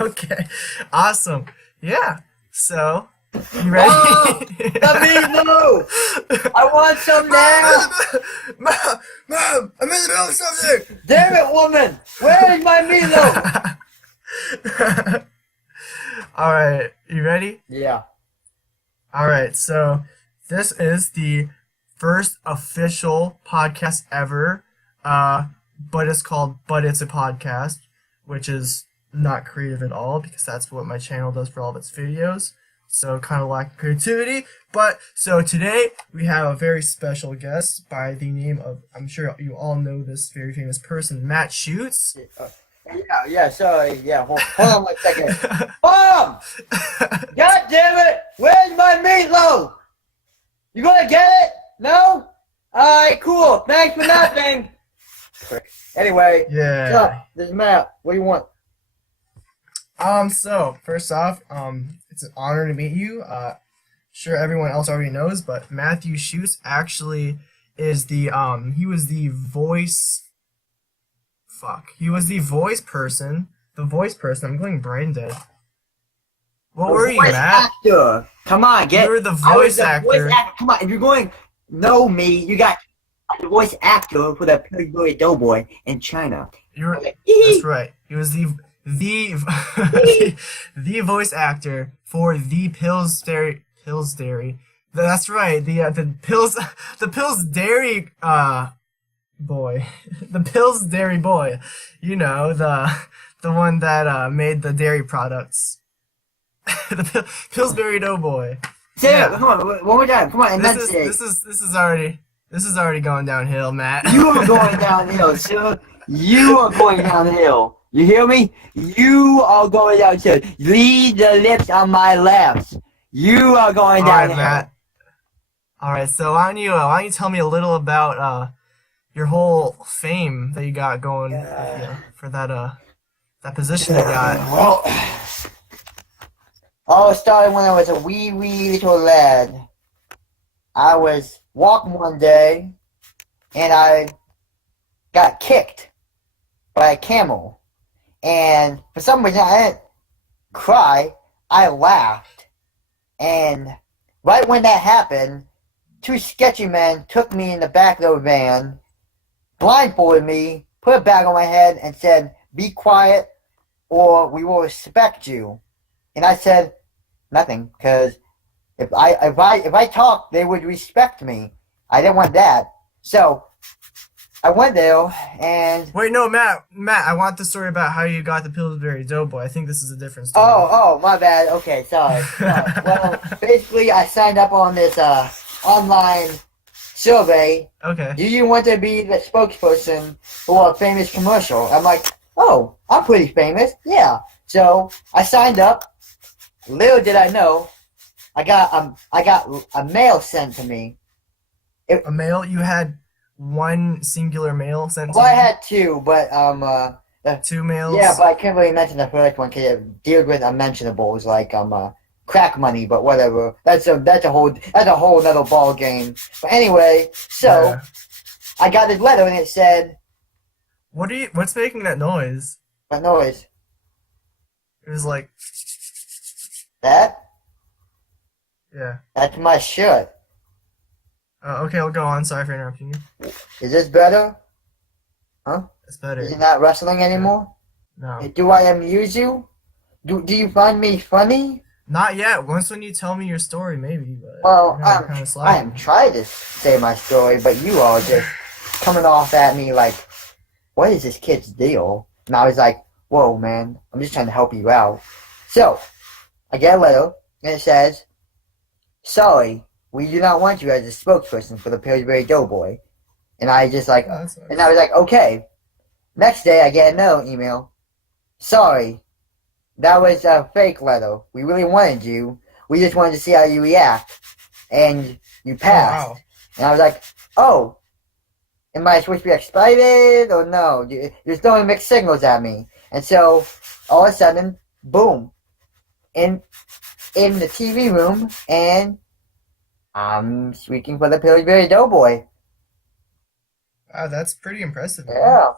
Okay, awesome. Yeah. So, you ready? Mom, let me move. I want some now. Mom, I'm in the middle of something. Damn it, woman. Where is my meatloaf? All right, you ready? Yeah. All right, so this is the first official podcast ever, but it's called But It's a Podcast, which is not creative at all because that's what my channel does for all of its videos. So kind of lack creativity. But so today we have a very special guest by the name of, I'm sure you all know this very famous person, Matt Shoots. Sorry. Hold on 1 second. Mom! God damn it! Where's my meatloaf? You gonna get it? No? Alright, cool. Thanks for nothing. Anyway, Yeah. what's up? This is Matt. What do you want? So first off, it's an honor to meet you. Sure everyone else already knows, but Matthew Shoots actually is the he was the voice person. I'm going brain dead. What were you, Matt? Actor. Come on, You were the voice actor. Come on, if you're going to know me, you got the voice actor for the Pillsbury DoughBoy in China. That's right. He was the the voice actor for the Pillsbury. That's right. The Pillsbury boy, the Pillsbury boy. You know, the one that made the dairy products. The Pillsbury Doughboy. Say it. Come on, one more time. Come on, and this is already going downhill, Matt. You are going downhill, sir. You are going downhill. You hear me? You are going downhill. Lead the lips on my left. You are going downhill. All right, Matt. All right, so why don't you tell me a little about your whole fame that you got going for that position you got? Well, all started when I was a wee little lad. I was walking one day, and I got kicked by a camel. And for some reason, I didn't cry. I laughed. And right when that happened, two sketchy men took me in the back of the van, blindfolded me, put a bag on my head, and said, "Be quiet, or we will respect you." And I said nothing, because if I talked, they would respect me. I didn't want that. So I went there, and wait, no, Matt, I want the story about how you got the Pillsbury Doughboy. I think this is a different story. Oh, my bad. Okay, sorry. Well, basically, I signed up on this online survey. Okay. Do you want to be the spokesperson for a famous commercial? I'm like, oh, I'm pretty famous. Yeah. So I signed up. Little did I know, I got a mail sent to me. A mail? You had one singular mail sent to Well, I you? had two, but Two mails? yeah, but I can't really mention the first one because it deals with unmentionables like crack money, but whatever. That's a whole nother ball game. But anyway, so Yeah. I got this letter and it said, What's making that noise? what noise? It was like, That? yeah. That's my shirt. Okay, I'll go on. Sorry for interrupting you. Is this better? Huh? It's better. Is it not wrestling anymore? No. Do I amuse you? Do you find me funny? Not yet. Once when you tell me your story, maybe. But Well, you're kinda slow. I am trying to say my story, but you all just coming off at me like, what is this kid's deal? And I was like, whoa, man, I'm just trying to help you out. So, I get a letter, and it says, sorry, we do not want you as a spokesperson for the Pillsbury Doughboy. And I just like, Oh, that's nice. and I was like, okay. Next day, I get another email. Sorry, that was a fake letter. We really wanted you. We just wanted to see how you react. And you passed. wow. And I was like, oh, am I supposed to be excited or no? You're throwing mixed signals at me. And so, all of a sudden, boom, in the TV room, and I'm speaking for the Pillsbury Doughboy. Wow, that's pretty impressive, man. Yeah,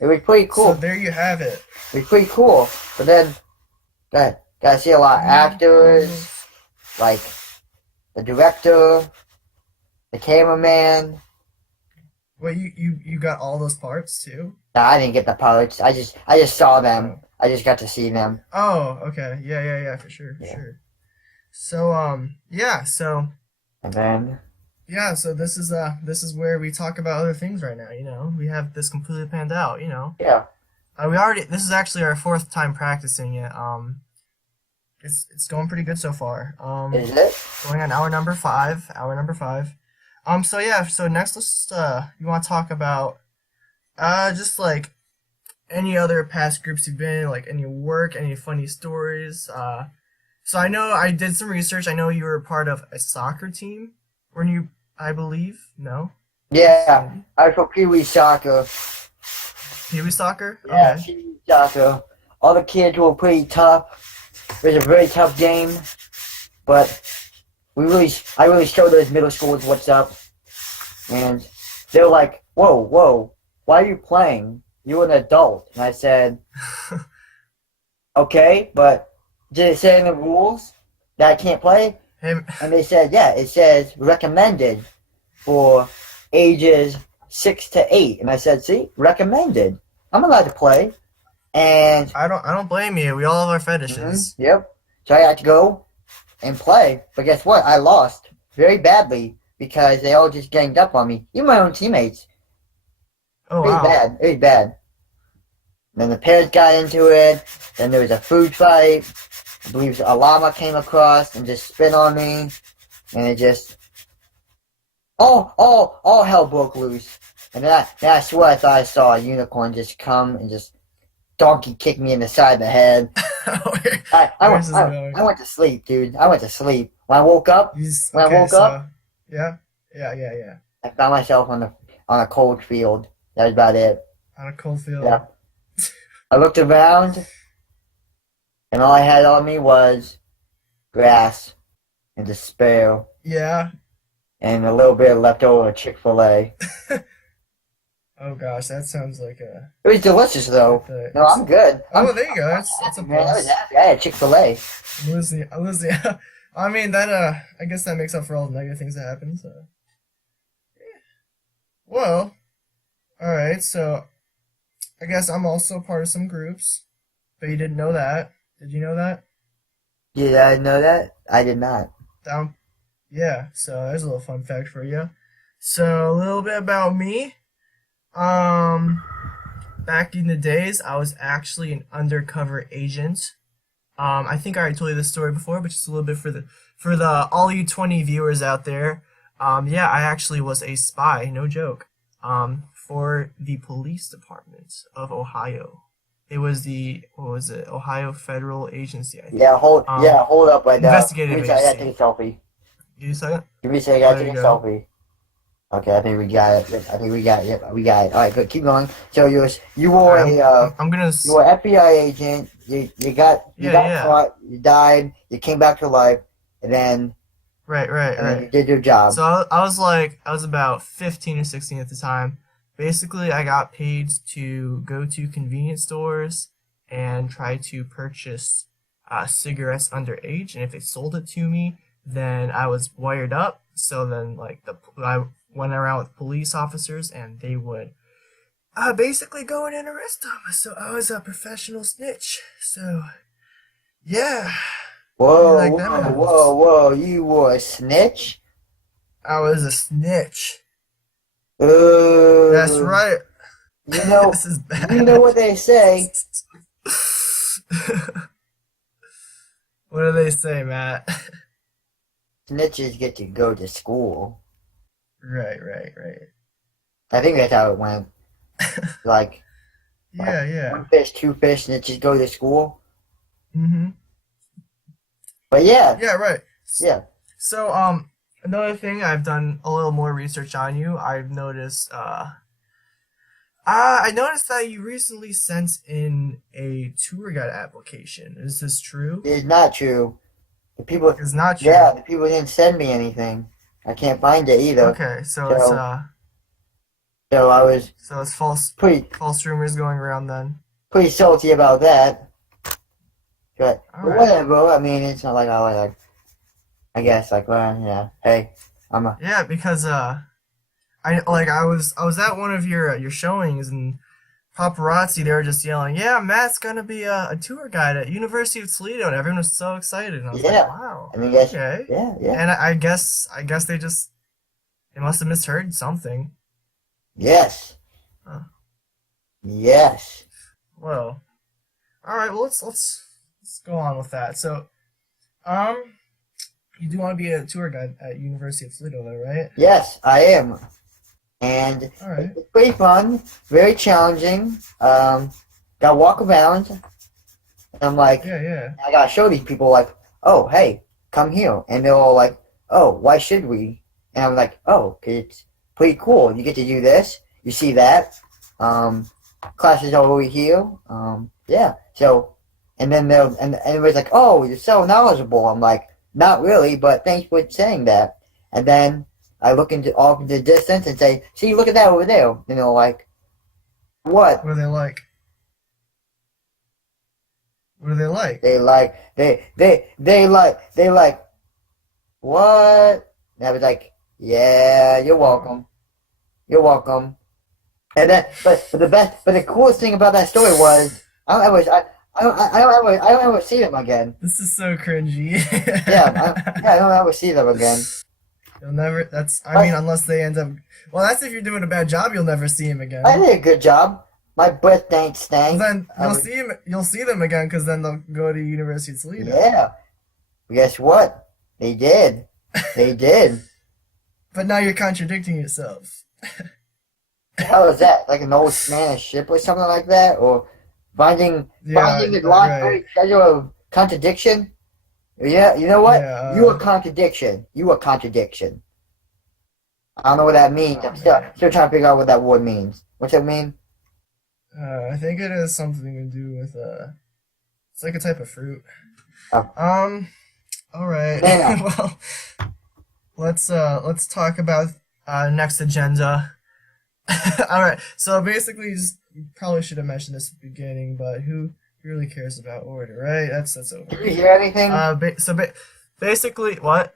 it was pretty So cool. there you have it. It was pretty cool. But then got to see a lot of actors, like the director, the cameraman. Wait, you got all those parts too? Nah, I didn't get the parts. I just saw them. Oh. I just got to see them. Oh, okay. Yeah, for sure, for Yeah. sure. So, yeah, so And then yeah, so this is where we talk about other things right now, you know. We have this completely planned out, you know. yeah, We already this is actually our fourth time practicing it. It's going pretty good so far. is it? Going on hour number 5. So yeah, so next let's you want to talk about just like any other past groups you've been in, like any work, any funny stories. So I know I did some research. I know you were part of a soccer team. Weren't you? I believe. No. Yeah, I was for Pee Wee soccer. Pee Wee soccer. Yeah, Okay. Pee Wee soccer. All the kids were pretty tough. It was a very tough game, but I really showed those middle schoolers what's up, and they were like, "Whoa, whoa, why are you playing? You're an adult." And I said, "Okay, but did it say in the rules that I can't play?" Hey, And they said, "Yeah, it says recommended for ages 6 to 8." And I said, "See, recommended. I'm allowed to play." And I don't blame you. We all have our fetishes. yep, so I had to go and play. But guess what? I lost very badly because they all just ganged up on me. Even my own teammates. Oh It was wow. bad. It was bad. Then the parents got into it. Then there was a food fight. I believe a llama came across and just spit on me. And it just all hell broke loose. And then I swear I thought I saw a unicorn just come and just donkey kick me in the side of the head. Where's this going? I went to sleep, dude. I went to sleep. When I woke up, Yeah, yeah. I found myself on a cold field. That was about it. On a cold field. Yeah. I looked around, and all I had on me was grass and despair Yeah. and a little bit of leftover Chick-fil-A. Oh gosh, that sounds like a. It was delicious, though. the- No, I'm good. Oh, there you go. That's a Man, I was plus. happy. I had Chick-fil-A. Louisiana. I mean that. I guess that makes up for all the negative things that happen. So. Well. All right. So, I guess I'm also part of some groups, but you didn't know that. Did you know that? Did I know that? I did not. Down. Yeah. So there's a little fun fact for you. So a little bit about me. Back in the days, I was actually an undercover agent. I think I already told you this story before, but just a little bit for the all you 20 viewers out there. Yeah, I actually was a spy, no joke. For the police department of Ohio. It was what was it? Ohio Federal Agency, I think. Hold up right now. Investigative Give me a second, I gotta agency. take a selfie. Give me a second. Give me a second, I gotta There take you a go. selfie. Okay, I think we got it. I think we got it. Yep, we got it. All right, good. Keep going. So you were I'm gonna. you were an FBI agent. You got Yeah. caught. You died. You came back to life, and then you did your job. So I was about 15 or 16 at the time. Basically, I got paid to go to convenience stores and try to purchase cigarettes underage, and if they sold it to me, then I was wired up. So then, I went around with police officers, and they would basically go in and arrest them. So I was a professional snitch. So yeah, Whoa, like them apples. whoa! You were a snitch. I was a snitch. That's That's right. You know, This is bad. you know what they say. What do they say, Matt? Snitches get to go to school. Right. I think that's how it went. Like Yeah. one fish, two fish, snitches go to school. Mm-hmm. But yeah, Yeah, right. yeah. So, another thing, I've done a little more research on you. I've noticed, I noticed that you recently sent in a tour guide application. Is this true? It's not true. The people, It's not true. yeah, the people didn't send me anything. I can't find it either. Okay, so So- it's, So I was So it's pretty false rumors going around then. pretty salty about that. But All right. whatever. I mean, it's not like I guess like well, yeah. Hey, I'm a Yeah, because I was at one of your showings and paparazzi they were just yelling, "Yeah, Matt's gonna be a tour guide at University of Toledo," and everyone was so excited. And I was like, yeah. "Wow, I mean, yes, okay." yeah. And I guess they must have misheard something. Yes, Huh. yes. Well, all right. Well, let's go on with that. So, um, you do want to be a tour guide at University of Toledo, though, right? Yes, I am. And All right. it's pretty fun, very challenging. Got to walk around, and I'm like, Yeah, yeah. I gotta show these people, like, oh, hey, come here. And they're all like, oh, why should we? And I'm like, oh, 'cause it's pretty cool. You get to do this, you see that. Classes are over here. Yeah. So, and then and everybody's like, oh, you're so knowledgeable. I'm like, not really, but thanks for saying that. And then I look off into the distance and say, see, look at that over there. And they're like, what? What are they like? What are they like? They like, what? And I was like, yeah, you're welcome. You're welcome. And then, but the coolest thing about that story was, I don't ever see them again. This is so cringy. I don't ever see them again. You'll never. I mean, unless they end up. Well, that's if you're doing a bad job. You'll never see him again. I did a good job. My breath stank. Well, then you'll see them again because then they'll go to University of Toledo. Yeah. Guess what? They did. They did. But now you're contradicting yourself. How is that? Like an old Spanish ship or something like that? Or finding the logical schedule of contradiction? Yeah, you know what? Yeah, You a contradiction. You a contradiction. I don't know what that means. I'm still trying to figure out what that word means. What's it mean? I think it has something to do with it's like a type of fruit. Oh. All right. Yeah. Well, let's talk about next agenda. All right. So basically, you probably should have mentioned this at the beginning, but who really cares about order, right? That's over. Did you hear anything? Basically, what?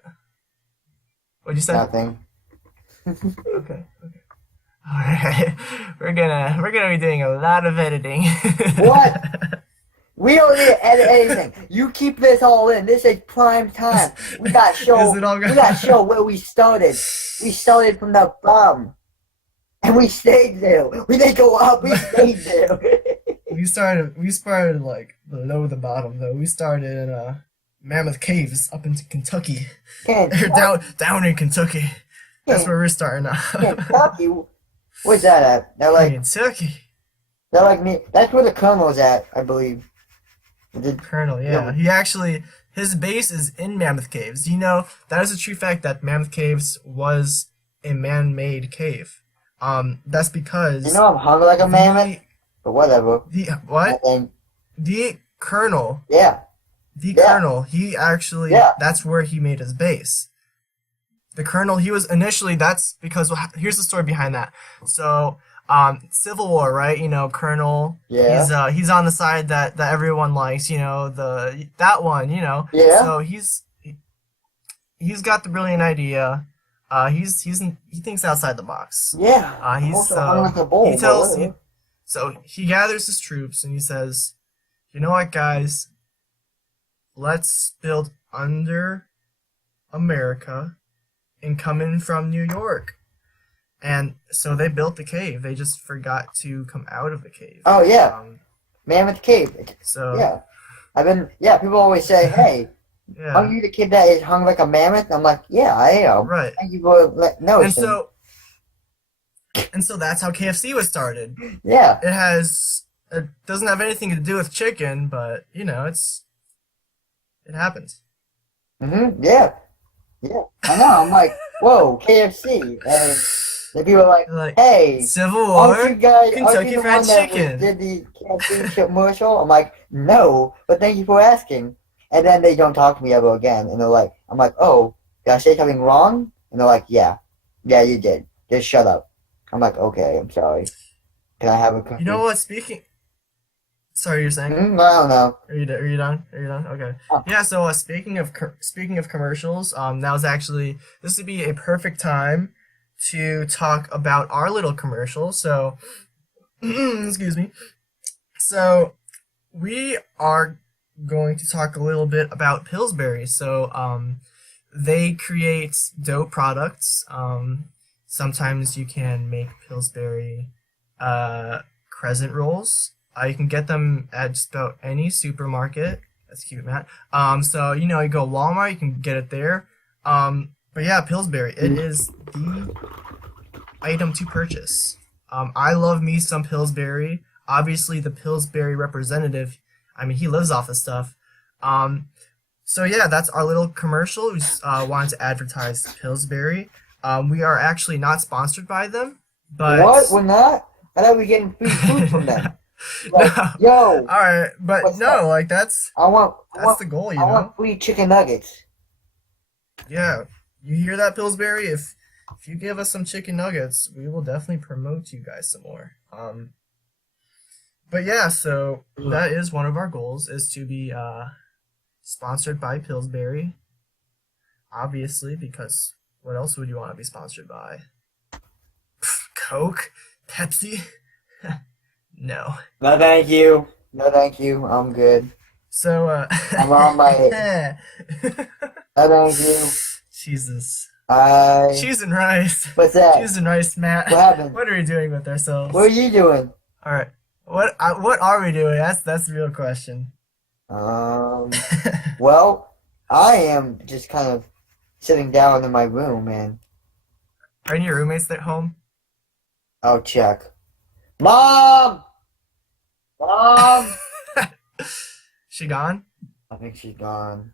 What'd you say? Nothing. Okay. All right. We're gonna be doing a lot of editing. What? We don't need to edit anything. You keep this all in. This is prime time. We got show. We got show where we started. We started from the bottom, and we stayed there. We didn't go up. We stayed there. We started like below the bottom though. We started in Mammoth Caves up into Kentucky. Down in Kentucky. That's where we're starting now. Kentucky? Where's that at? They're like Kentucky. They're like me. That's where the Colonel's at, I believe. Colonel, yeah. He actually, his base is in Mammoth Caves. You know, that is a true fact that Mammoth Caves was a man-made cave. That's because... You know I'm hungry like a mammoth? But whatever. What? The Colonel. Yeah. Colonel, he actually... Yeah. That's where he made his base. The Colonel, he was initially... That's because... Here's the story behind that. So... Civil War, right? You know, Colonel. Yeah. He's on the side that everyone likes. You know, that one. You know. Yeah. So he's got the brilliant idea. He thinks outside the box. Yeah. So he gathers his troops and he says, "You know what, guys? Let's build under America and come in from New York." And so they built the cave. They just forgot to come out of the cave. Oh yeah, Mammoth Cave. So yeah. People always say, "Hey, are you the kid that is hung like a mammoth?" I'm like, "Yeah, I am." Right. Thank you for noticing. And so that's how KFC was started. Yeah. It doesn't have anything to do with chicken, but you know, it happens. Yeah. Yeah. I know. I'm like, whoa, KFC. And the people are like, hey, Civil War, Kentucky Fried Chicken. Did the KFC commercial? I'm like, no, but thank you for asking. And then they don't talk to me ever again. And they're like, I'm like, oh, did I say something wrong? And they're like, yeah, you did. Just shut up. I'm like, okay, I'm sorry. Can I have a You know cookie? what? Speaking. Sorry, you're saying. I don't know. Are you done? Are you done? Okay. Oh, Yeah. So speaking of commercials, that was actually this would be a perfect time to talk about our little commercial. So, excuse me. So we are going to talk a little bit about Pillsbury. So, they create dope products. Sometimes you can make Pillsbury crescent rolls. You can get them at just about any supermarket. That's cute, Matt. So you go Walmart, you can get it there. But yeah, Pillsbury, it is the item to purchase. I love me some Pillsbury. Obviously, the Pillsbury representative, I mean, he lives off the stuff. Um, so yeah, that's our little commercial. We just wanted to advertise Pillsbury. We are actually not sponsored by them, but what? We're not? I thought we were getting free food from them. no. Like, yo, All right, but what's up? no, like that's I want, I that's want, the goal, I want free chicken nuggets. Yeah, you hear that, Pillsbury? If you give us some chicken nuggets, we will definitely promote you guys some more. But yeah, so that is one of our goals is to be sponsored by Pillsbury, obviously, because what else would you want to be sponsored by? Coke? Pepsi? No. No, thank you. No, thank you. I'm good. So, I'm on my. No, thank you. Jesus. I. Cheese and rice. What's that? Cheese and rice, Matt. What happened? What are we doing with ourselves? What are you doing? All right. What are we doing? That's the real question. Well, I am just kind of sitting down in my room, and Are any of your roommates at home? I'll check. Mom! Mom! She gone? I think she's gone.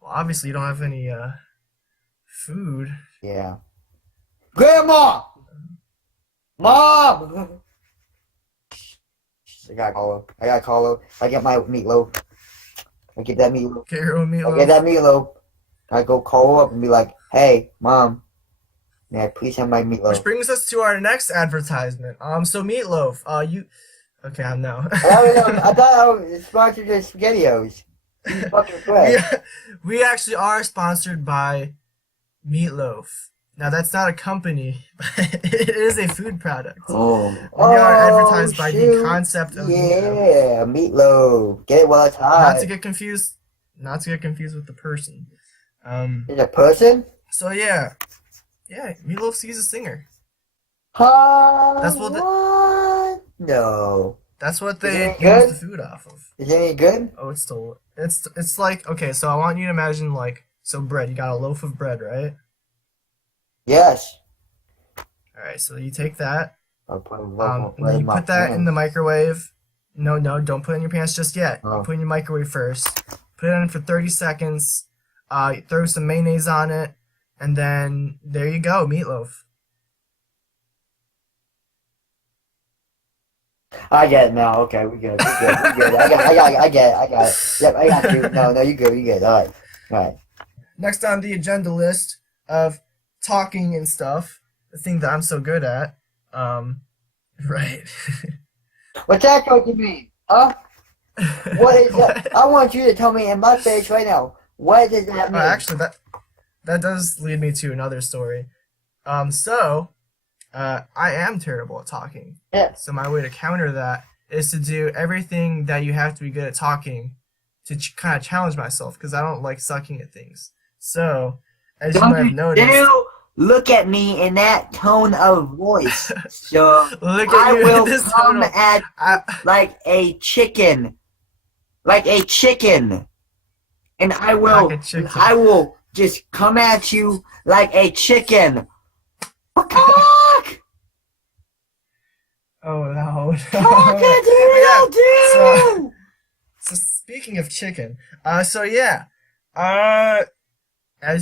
Well, obviously you don't have any food. Yeah. Grandma! Mom! I gotta call her. I gotta call her. I get my meatloaf. I get that meatloaf. Get your own I meatloaf. get that meatloaf. I go call her up and be like, hey, Mom, may I please have my meatloaf? Which brings us to our next advertisement. So meatloaf. Okay, I know. I thought I was sponsored to SpaghettiOs. Jesus fucking Christ. We actually are sponsored by Meatloaf. Now that's not a company, but it is a food product. Oh. We are advertised by the shoot. concept of meatloaf. Yeah, meatloaf. Get it while it's hot. Not to get confused with the person. Is it a person? So yeah, Meatloaf sees a singer. Huh? That's what No. That's what Is they it good? use the food off of. Is it any good? Oh, it's like, okay, so I want you to imagine bread. You got a loaf of bread, right? Yes. All right, so you take that, I'll put a and loaf then you my put that in the pants. microwave. No, don't put it in your pants just yet. Oh. Put it in your microwave first. Put it in for 30 seconds. Throw some mayonnaise on it, and then there you go, meatloaf. I get it now. Okay, we good. We good. I get it. Yep, I got you. No, you good. You good. All right. Next on the agenda list of talking and stuff, the thing that I'm so good at. Right. What's that supposed to mean? Huh? What is that? I want you to tell me in my face right now. What does that mean? Actually, that does lead me to another story. I am terrible at talking. Yeah. So my way to counter that is to do everything that you have to be good at talking to kind of challenge myself because I don't like sucking at things. So, as you might have noticed, dare look at me in that tone of voice. So look at I you in will this come tone of- at like a chicken, and I will, Like a chicken. I will just come at you like a chicken. Oh no! Cock-a-doodle-doo! So speaking of chicken, as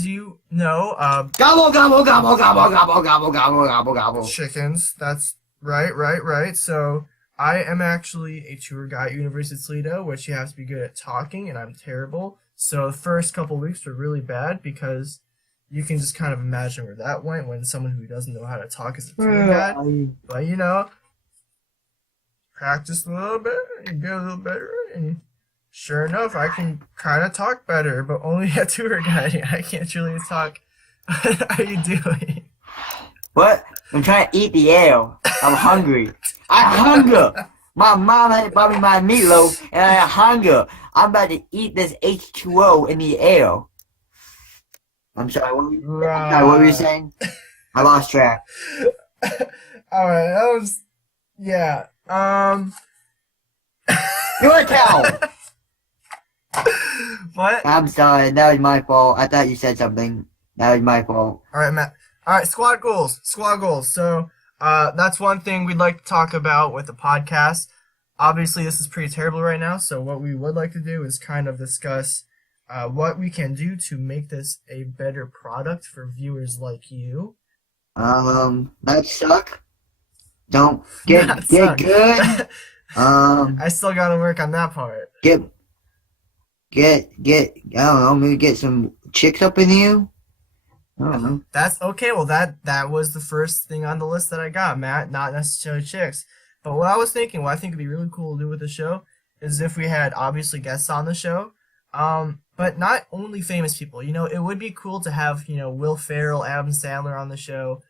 you know, Gobble, gobble, gobble, gobble, gobble, gobble, gobble, gobble, gobble. chickens. That's right. So I am actually a tour guide at University of Toledo, which you have to be good at talking, and I'm terrible. So the first couple weeks were really bad because you can just kind of imagine where that went when someone who doesn't know how to talk is a tour guide. But you know, practice a little bit, you get a little better, and sure enough, I can kind of talk better, but only a tour guide. I can't really talk. What are you doing? What? I'm trying to eat the ale. I'm hungry. I hunger. My mom had bought me my meatloaf, and I hunger. I'm about to eat this H2O in the ale. I'm sorry, what were you saying? I lost track. Alright, that was... Yeah, Your tell! What? I'm sorry, that was my fault. I thought you said something. That was my fault. Alright, Matt. Alright, squad goals. Squad goals. So, that's one thing we'd like to talk about with the podcast. Obviously, this is pretty terrible right now, so what we would like to do is kind of discuss what we can do to make this a better product for viewers like you. That suck. Don't get good. I still gotta work on that part. Get, I don't know, maybe get some chicks up in you? I don't know. That's okay, well that was the first thing on the list that I got, Matt, not necessarily chicks. But what I was thinking, what I think would be really cool to do with the show, is if we had obviously guests on the show, but not only famous people. You know, it would be cool to have, you know, Will Ferrell, Adam Sandler on the show,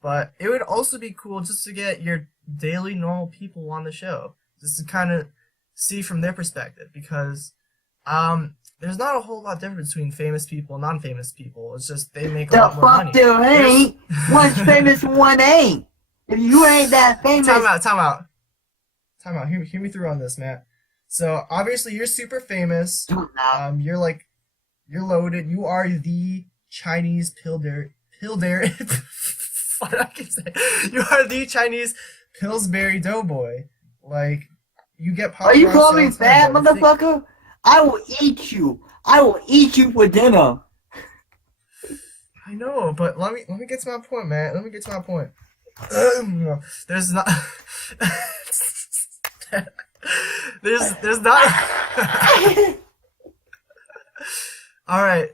but it would also be cool just to get your daily normal people on the show, just to kind of see from their perspective, because there's not a whole lot difference between famous people and non-famous people. It's just they make a lot more money. The fuck there ain't? One's famous, one ain't. If you ain't that famous... Time out. Hear me through on this, Matt. So, obviously, you're super famous. You're loaded. You are the Chinese Pillsbury... What I can say? You are the Chinese Pillsbury Doughboy. Like, you get popular... Are you calling me fat, motherfucker? I will eat you. I will eat you for dinner. I know, but let me get to my point, man. Let me get to my point. There's not... there's not... Alright,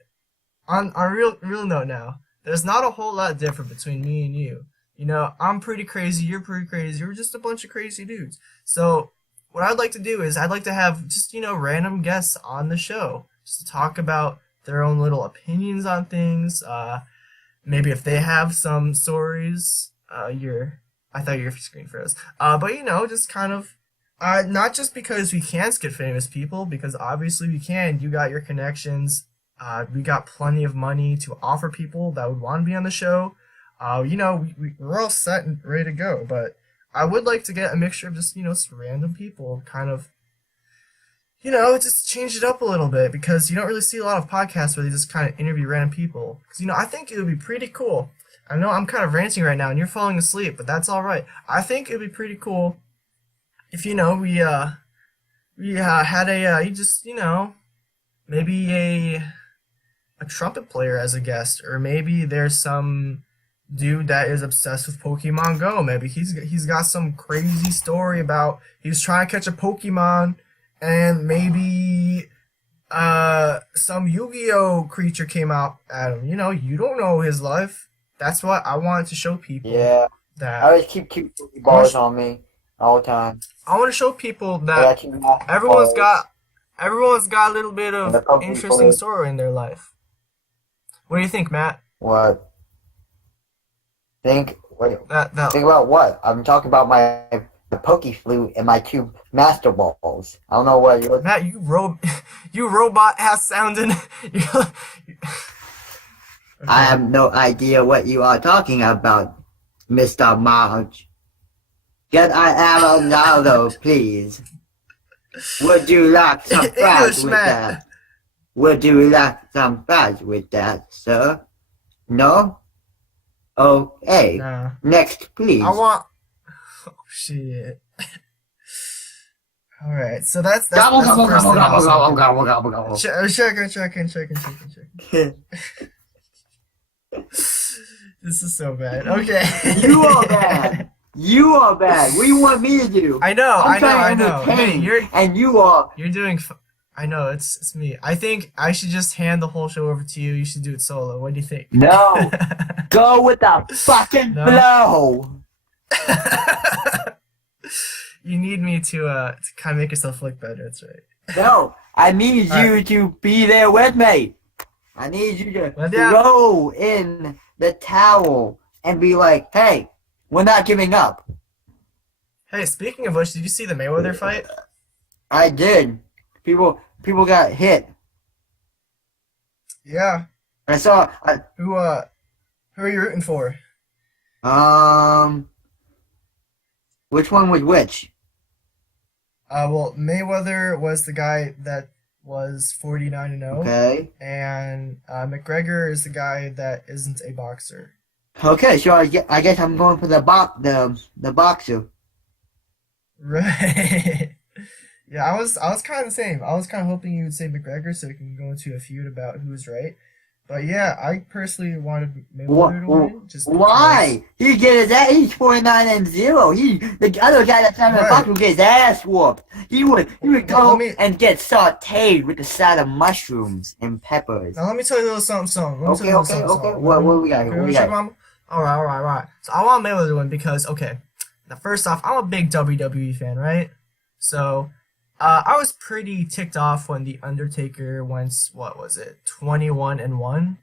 on real note now, there's not a whole lot different between me and you. You know, I'm pretty crazy, you're pretty crazy, we're just a bunch of crazy dudes. So, what I'd like to do is, I'd like to have just, you know, random guests on the show, just to talk about their own little opinions on things, maybe if they have some stories, I thought your screen froze. But you know, just kind of, not just because we can't get famous people, because obviously we can. You got your connections. We got plenty of money to offer people that would want to be on the show. You know, we're all set and ready to go. But I would like to get a mixture of just, you know, some random people, kind of, you know, just change it up a little bit, because you don't really see a lot of podcasts where they just kind of interview random people. Because, you know, I think it would be pretty cool. I know I'm kind of ranting right now and you're falling asleep, but that's alright. I think it'd be pretty cool if, you know, we had you just, you know, maybe a trumpet player as a guest, or maybe there's some dude that is obsessed with Pokemon Go. Maybe he's got some crazy story about he's trying to catch a Pokemon, and maybe some Yu-Gi-Oh creature came out at him. You know, you don't know his life. That's what I wanted to show people. Yeah. That I always keep balls on me all the time. I want to show people that everyone's got a little bit of interesting story in their life. What do you think, Matt? What? Think about what? I'm talking about the Poke Flute and my two Master Balls. I don't know what you're... Matt, you robot ass sounding. Okay. I have no idea what you are talking about, Mr. Marge. Can I have another, please? Would you like some fries with that? Would you like some fries with that, sir? No? Okay. Nah. Next, please. I want... Oh, shit. Alright, so that's the first thing. Checking. This is so bad. Okay. You are bad. You are bad. What do you want me to do? I know. Hey, you're You're doing... I know it's me. I think I should just hand the whole show over to you. You should do it solo. What do you think? No, go with the fucking No? flow. You need me to kind of make yourself look better. That's right. No, I need All you right. to be there with me. I need you to Well, yeah. throw in the towel and be like, hey, we're not giving up. Hey, speaking of which, did you see the Mayweather fight? I did. People got hit. Yeah. I saw. Who are you rooting for? Which one was which? Well, Mayweather was the guy that was 49-0, Okay. and McGregor is the guy that isn't a boxer. Okay, so I guess I'm going for the boxer. Right. Yeah, I was kind of the same. I was kind of hoping you would say McGregor so we can go into a feud about who's right. But yeah, I personally wanted Mayweather to win. Just Why? He get his ass. He's 49-0. The other guy that's having a Right. box would get his ass whooped. He would Well, go let me- and get sautéed with the side of mushrooms and peppers. Now let me tell you a little something. Let me tell Okay, you a little okay, something. okay. What we got here? Okay, What we check got? my- All right. So I want Mayweather to win because okay. Now first off, I'm a big WWE fan, right? So I was pretty ticked off when the Undertaker went 21-1.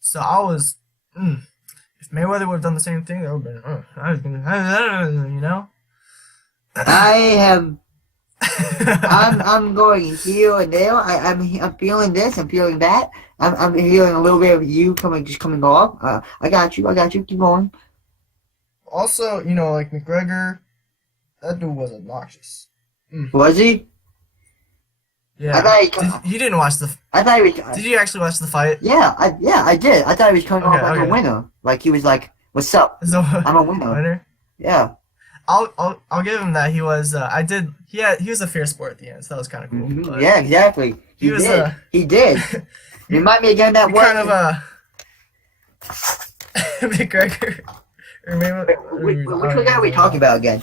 So I was, if Mayweather would have done the same thing, that would have been, I was gonna, you know. I have. I'm going here and there. I'm feeling this. I'm feeling that. I'm feeling a little bit of you coming off. I got you. Keep going. Also, like McGregor, that dude was obnoxious. Was he? Yeah. I thought You didn't watch the. I thought he was. Did you actually watch the fight? Yeah, I did. I thought he was coming off like Okay. a winner. Like he was like, "What's up? So, I'm a winner." winner. Yeah. I'll give him that. He was. He was a fair sport at the end, so that was kind of cool. Mhm. But Yeah, exactly. He was, did. He did. Remind me again that he one. kind of McGregor. Or maybe, Which one guy are we talking about again?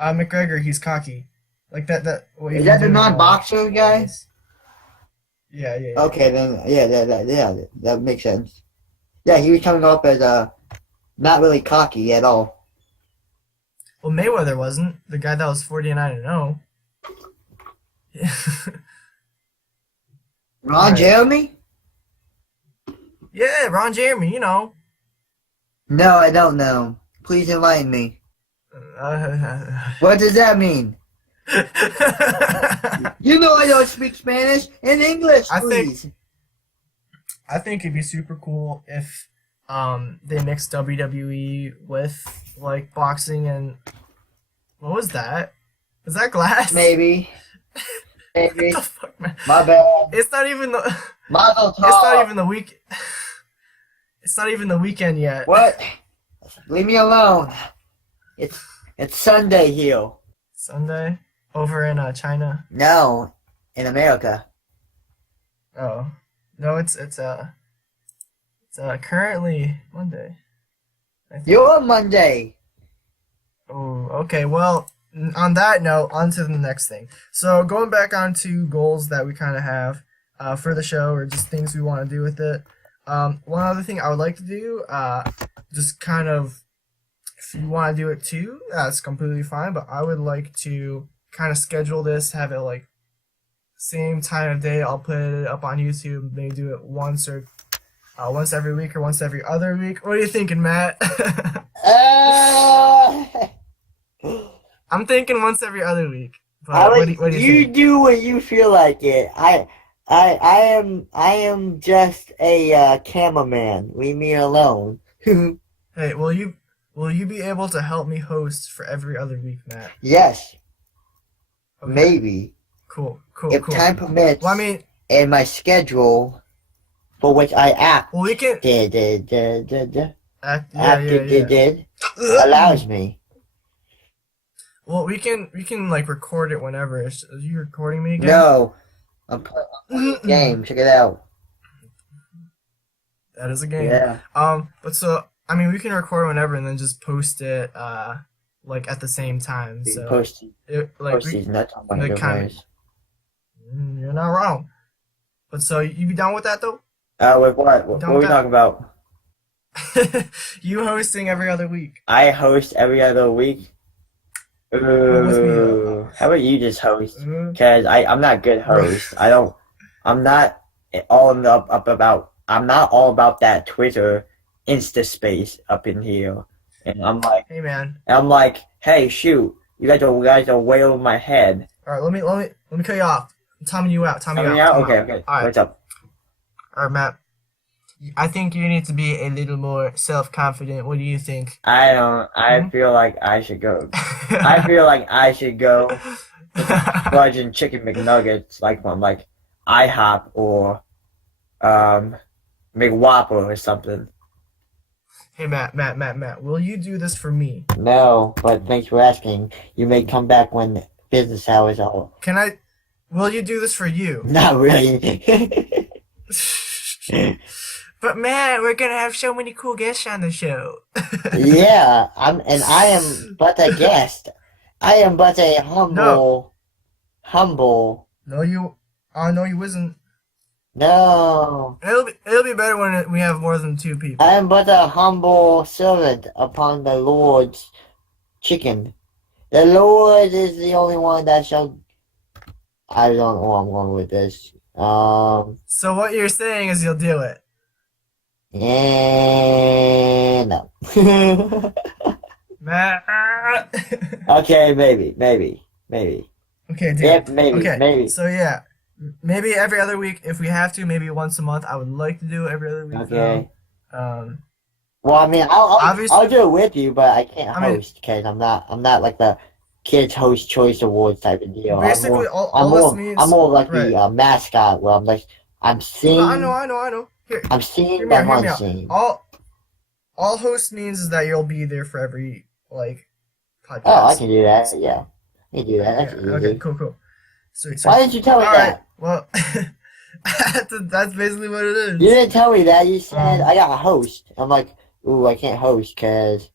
McGregor, he's cocky. Like that. What Is he that can the do, non-boxer guy? Yeah. Okay, then that makes sense. Yeah, he was coming off as not really cocky at all. Well, Mayweather wasn't the guy that was 49-0. Ron Right. Jeremy? Yeah, Ron Jeremy. No, I don't know. Please enlighten me. What does that mean? You know I don't speak Spanish and English, I think- please. I think it'd be super cool if they mixed WWE with like boxing and what was that? Was that glass? Maybe. Maybe. What the fuck, man? My bad. It's not even the. Mazel It's not tov. even the week. It's not even the weekend yet. What? Leave me alone. It's Sunday here. Sunday over in China. No, in America. Oh no, it's currently Monday. I think. You're Monday. Oh, okay. Well, on that note, on to the next thing. So going back onto goals that we kind of have for the show, or just things we want to do with it. One other thing I would like to do, just kind of, if you want to do it too, that's completely fine. But I would like to kind of schedule this, have it like same time of day. I'll put it up on YouTube. Maybe do it once every week or once every other week. What are you thinking, Matt? I'm thinking once every other week. But what do you think? do what you feel like it. I am just a cameraman. Leave me alone. Hey, will you be able to help me host for every other week, Matt? Yes, Okay. maybe Cool. if time permits. Well, I mean, and my schedule, for which I act well, we can did yeah. allows me. Well, we can like record it whenever. Is you recording me again? No, I'm playing a game. Check it out. That is a game. Yeah. But so I mean, we can record whenever and then just post it like at the same time. So Post it, like these nuts on my like, kinda- device. You're not wrong. But so you be down with that though? With what? You What down are with we that? talking about? You hosting every other week. I host every other week. Well, with me Ooh, how about you just host? uh, Cause I'm not good host. I'm not I'm not all about that Twitter Insta space up in here. And hey man. I'm like, hey, shoot, you guys are way over my head. All right, let me cut you off. I'm timing you out. Timing Tell you me out. out? Time Okay, out. okay. All right. What's up? All right, Matt. I think you need to be a little more self-confident. What do you think? I Hmm? feel like I should go. I feel like I should go to some fudging chicken McNuggets, like from like IHOP or um McWhopper or something. Hey, Matt. Will you do this for me? No, but thanks for asking. You may come back when business hours are. Can I? Will you do this for you? Not really. But Matt, we're gonna have so many cool guests on the show. Yeah, I am but a guest. I am but a No, humble. no, you. No, you isn't. No, It'll be better when we have more than two people. I am but a humble servant upon the Lord's chicken. The Lord is the only one that shall. I don't know where I'm going with this. So what you're saying is you'll do it. And no. Matt. Okay, maybe. Okay, Yeah, deal. Okay, maybe. so yeah, maybe every other week if we have to. Maybe once a month. I would like to do every other week Okay. though. Well, I mean, Obviously, I'll do it with you, but I can't I mean, host because I'm not like the Kids Host Choice Awards type of deal. basically all this I'm means. more like Right. the mascot where I'm like I'm I seen know. Here, I'm hear seen me but out. Hear I'm me out. unseen. All host means is that you'll be there for every like Oh, I podcast. can do that. Yeah, I can do that. Yeah. That's Okay. easy. Cool. Sweet. Why didn't you tell me All right. that? Well, that's basically what it You is. didn't tell me that. You said Um. I got a host. I'm like, ooh, I can't host because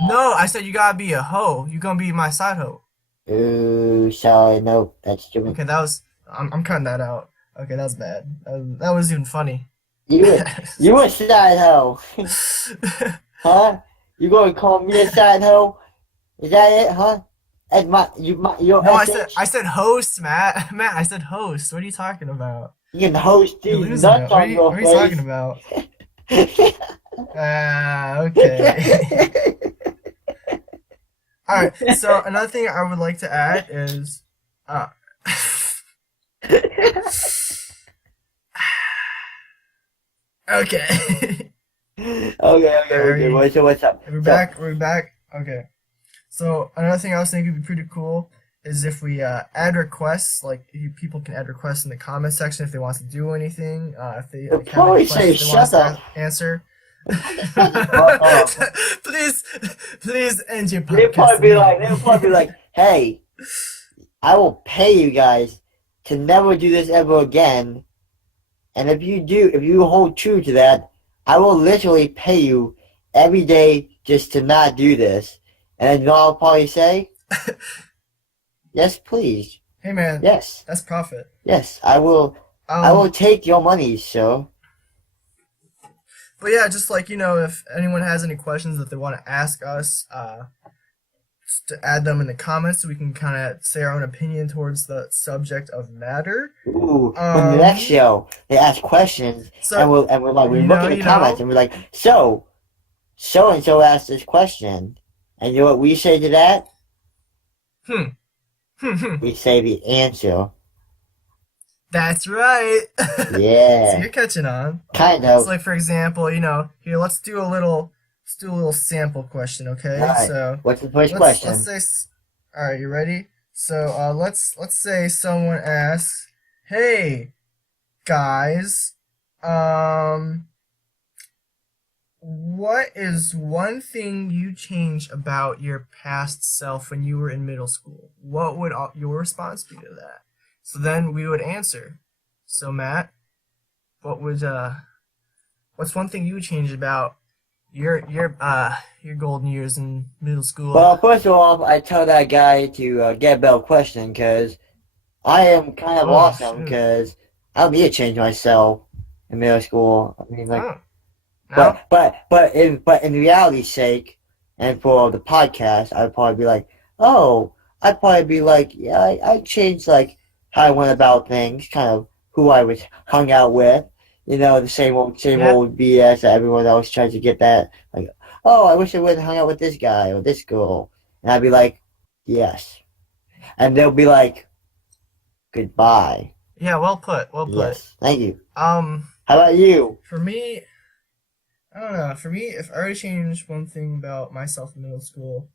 No, I said you gotta be a hoe. You gonna be my side hoe. ooh, sorry, nope, that's stupid. Okay, that was. I'm cutting that out. Okay, that was bad. That was even funny. You a side hoe, huh? You gonna call me a side hoe? Is that it, huh? That's your No, SH. I said host, Matt. Matt, I said host. What are you talking about? You can host You're these losing it. nuts on your What are you talking face. about? Okay. All right. So another thing I would like to add is, uh, okay. Okay. What's up? We're back. We're back. Okay. So another thing I was thinking would be pretty cool is if we add requests. Like people can add requests in the comment section if they want to do anything. If they They'll like, have any probably say, questions they want us shut to up. answer. Shut the fuck up. Please end your They'll podcast. probably be like, hey, I will pay you guys to never do this ever again. And if you hold true to that, I will literally pay you every day just to not do this. And then I'll probably say, yes, please. Hey man, Yes. that's profit. Yes, I will. I will take your money, sir. But yeah, just like if anyone has any questions that they want to ask us, just to add them in the comments so we can kind of say our own opinion towards the subject of matter. Ooh, when the next show they ask questions, So and we're like we look at the comments and we're like, so and so asked this question, and you know what we say to that? We say the answer. That's right. Yeah. So you're catching on. Kind of. So like for example, here let's do a little sample question, okay? All right. So What's the first question? Let's say, all right, you ready? So let's say someone asks, "Hey, guys, what is one thing you change about your past self when you were in middle school? What would your response be to that?" So then we would answer. So Matt, what's one thing you would change about your golden years in middle school? Well, first of all, I tell that guy to get a better question because I am kind of Oh awesome shoot. because I don't need to change myself in middle school. I mean, like, Oh. No? but in reality's sake, and for the podcast, I'd probably be like, oh, I'd probably be like, yeah, I changed like how I went about things, kind of who I was hung out with. You know, the same Yeah. old BS that everyone else tries to get that. Like, oh, I wish I would have hung out with this guy or this girl, and I'd be like, yes, and they'll be like, goodbye. Yeah, well put. Well put. Yes, thank you. Um, How about you? for me, I don't know. For me, if I were to change one thing about myself in middle school,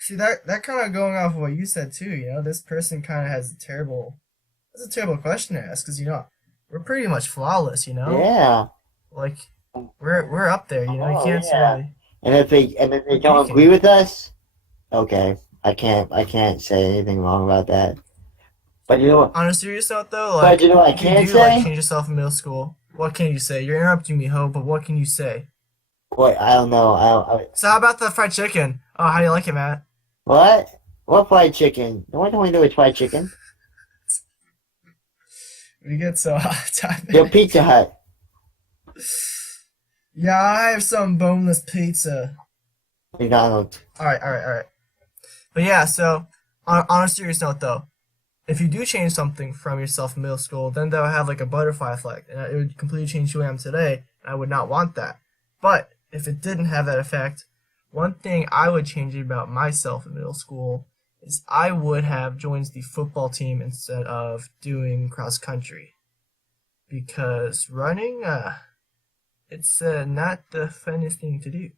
see that kind of going off of what you said too. This person kind of has a terrible. That's a terrible question to ask because we're pretty much flawless. Yeah. Like we're up there. You Oh can't yeah. really And if they don't agree critiquing. with us, okay, I can't say anything wrong about that. But you know what? On a serious note, though, But you like know what I if you can do like say? change yourself in middle school, what can you say? You're interrupting me, Ho, but what can you say? What I don't know. So how about the fried chicken? Oh, how do you like it, Matt? What? What fried chicken? The only thing we do is fried chicken. We get so hot Your topic. Pizza Hut. Yeah, I have some boneless pizza. McDonald's. All right, all right, all right. But yeah, so on a serious note, though, if you do change something from yourself in middle school, then that would have like a butterfly effect, and it would completely change who I am today. And I would not want that. But if it didn't have that effect, one thing I would change about myself in middle school is I would have joined the football team instead of doing cross country because running, it's not the funnest thing to do.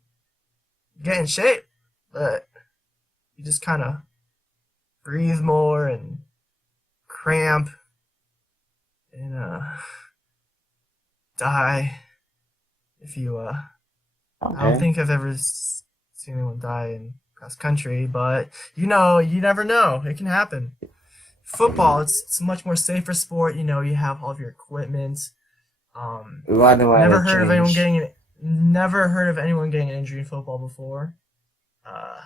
Get in shape, but you just kind of breathe more and cramp and die if you I don't Okay. think I've ever seen anyone die in cross country, but you never know. It can happen. Football, it's a much more safer sport. You have all of your equipment. Um, Why do I never have heard of anyone change? getting an injury in football before. Uh,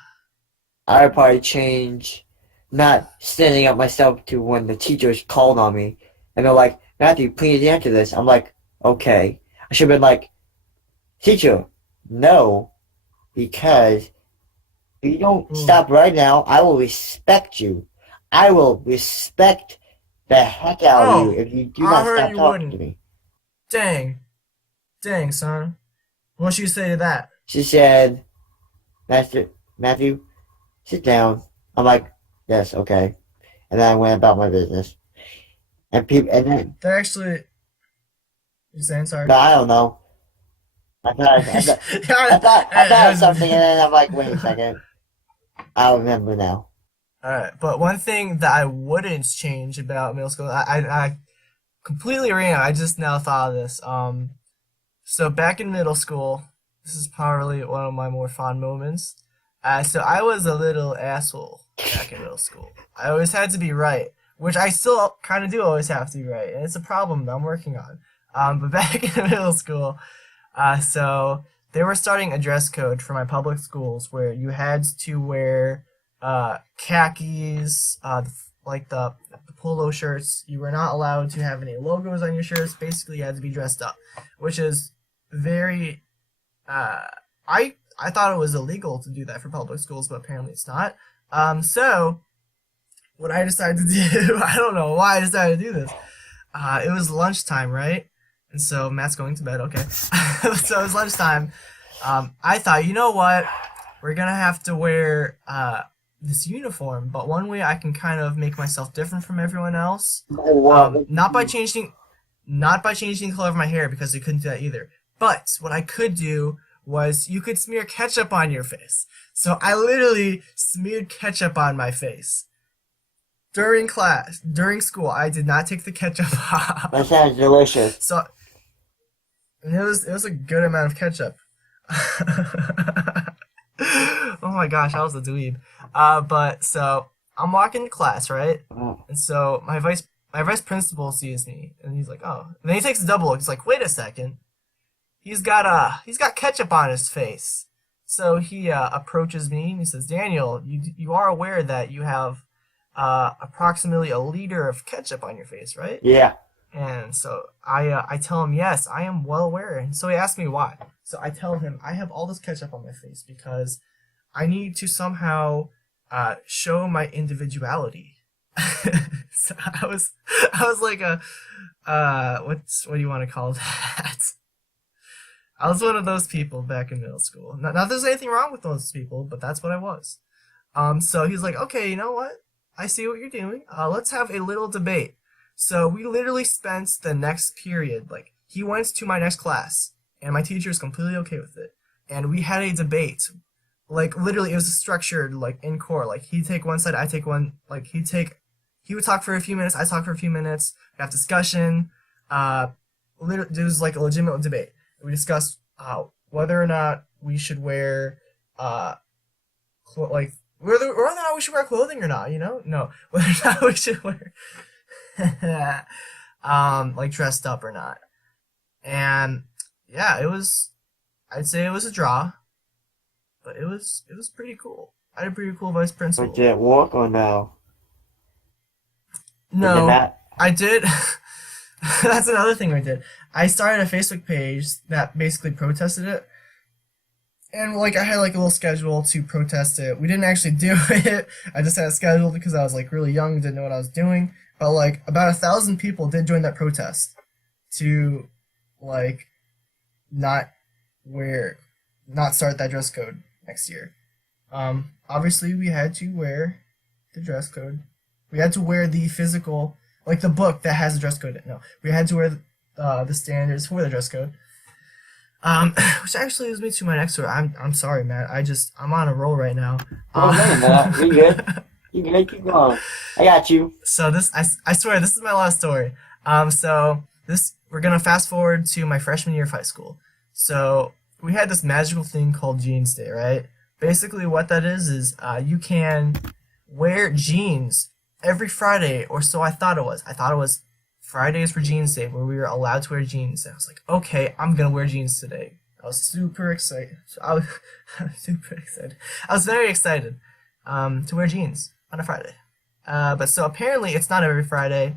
I would probably change not standing up myself to when the teachers called on me and they're like, Matthew, please answer this. I'm like, okay. I should have been like, teacher, no, because if you don't ooh, stop right now, I will respect you. I will respect the heck out of you oh, if you do I not heard stop you talking to wouldn't. me. Dang, dang, son. What should you say to that? She said, Master Matthew, sit down. I'm like, yes, okay. And then I went about my business. And then, That actually, you saying sorry? no, I don't know. Yeah, I thought of it something, and was- then I'm like, wait a second. I'll remember now. Alright, but one thing that I wouldn't change about middle school, I completely ran. I just now thought of this. So back in middle school, this is probably one of my more fond moments. So I was a little asshole back in middle school. I always had to be right, which I still kind of do always have to be right, and it's a problem that I'm working on. But back in middle school, so they were starting a dress code for my public schools where you had to wear khakis, like the polo shirts. You were not allowed to have any logos on your shirts. Basically, you had to be dressed up, which is very. Uh, I thought it was illegal to do that for public schools, but apparently it's not. So what I decided to do, I don't know why I decided to do this. It was lunchtime, right? And so Matt's going to bed. Okay, so it was lunchtime. I thought, you know what? We're gonna have to wear this uniform, but one way I can kind of make myself different from everyone else, Oh, what? not by changing the color of my hair because I couldn't do that either. But what I could do was you could smear ketchup on your face. So I literally smeared ketchup on my face during school. I did not take the ketchup That off. sounds delicious. So it was a good amount of ketchup. Oh my gosh, I was a dweeb. But so I'm walking to class, right? Mm. And so my vice principal sees me, and he's like, "Oh." And then he takes a double look. He's like, "Wait a second. He's got ketchup on his face." So he approaches me and he says, "Daniel, you are aware that you have approximately a liter of ketchup on your face, right? Yeah. And so I tell him, yes, I am well aware. And so he asked me why. So I tell him I have all this ketchup on my face because I need to somehow show my individuality. So I was like what do you want to call that? I was one of those people back in middle school. Not that there's anything wrong with those people, but that's what I was. So he's like, okay, you know what? I see what you're doing. Let's have a little debate. So we literally spent the next period, like, he went to my next class, and my teacher is completely okay with it. And we had a debate. Like, literally, it was structured, like, in core. Like, he'd take one side, I take one. Like, he would talk for a few minutes, I talk for a few minutes. We have discussion. It was like a legitimate debate. We discussed whether or not we should wear, whether or not we should wear clothing or not, you know? No. Whether or not we should wear like dressed up or not. And yeah, I'd say it was a draw, but it was pretty cool. I had a pretty cool vice principal. Did it work or no? No, I did. That's another thing I did. I started a Facebook page that basically protested it. And like I had like a little schedule to protest it. We didn't actually do it. I just had it scheduled because I was like really young, didn't know what I was doing. But like about 1,000 people did join that protest to like not start that dress code next year. Obviously we had to wear the dress code. We had to wear the physical, like the book that has the dress code. No, we had to wear the standards for the dress code. Which actually leads me to my next story. I'm sorry, Matt. I'm on a roll right now. No, Matt. You good? You good? Keep going. I got you. So I swear, this is my last story. We're gonna fast forward to my freshman year of high school. So we had this magical thing called Jeans Day, right? Basically, what that is you can wear jeans every Friday, or so I thought it was. I thought it was Fridays for Jeans Day, where we were allowed to wear jeans. And I was like, okay, I'm gonna wear jeans today. I was super excited. I was super excited. I was very excited to wear jeans on a Friday. But so apparently it's not every Friday.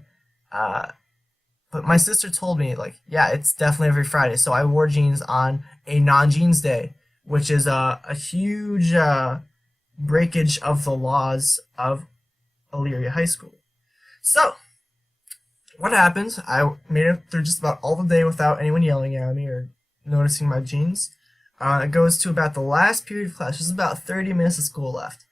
But my sister told me, like, yeah, it's definitely every Friday. So I wore jeans on a non-jeans day, which is a huge breakage of the laws of Elyria High School. So what happens? I made it through just about all the day without anyone yelling at me or noticing my jeans. It goes to about the last period of class. There's about 30 minutes of school left.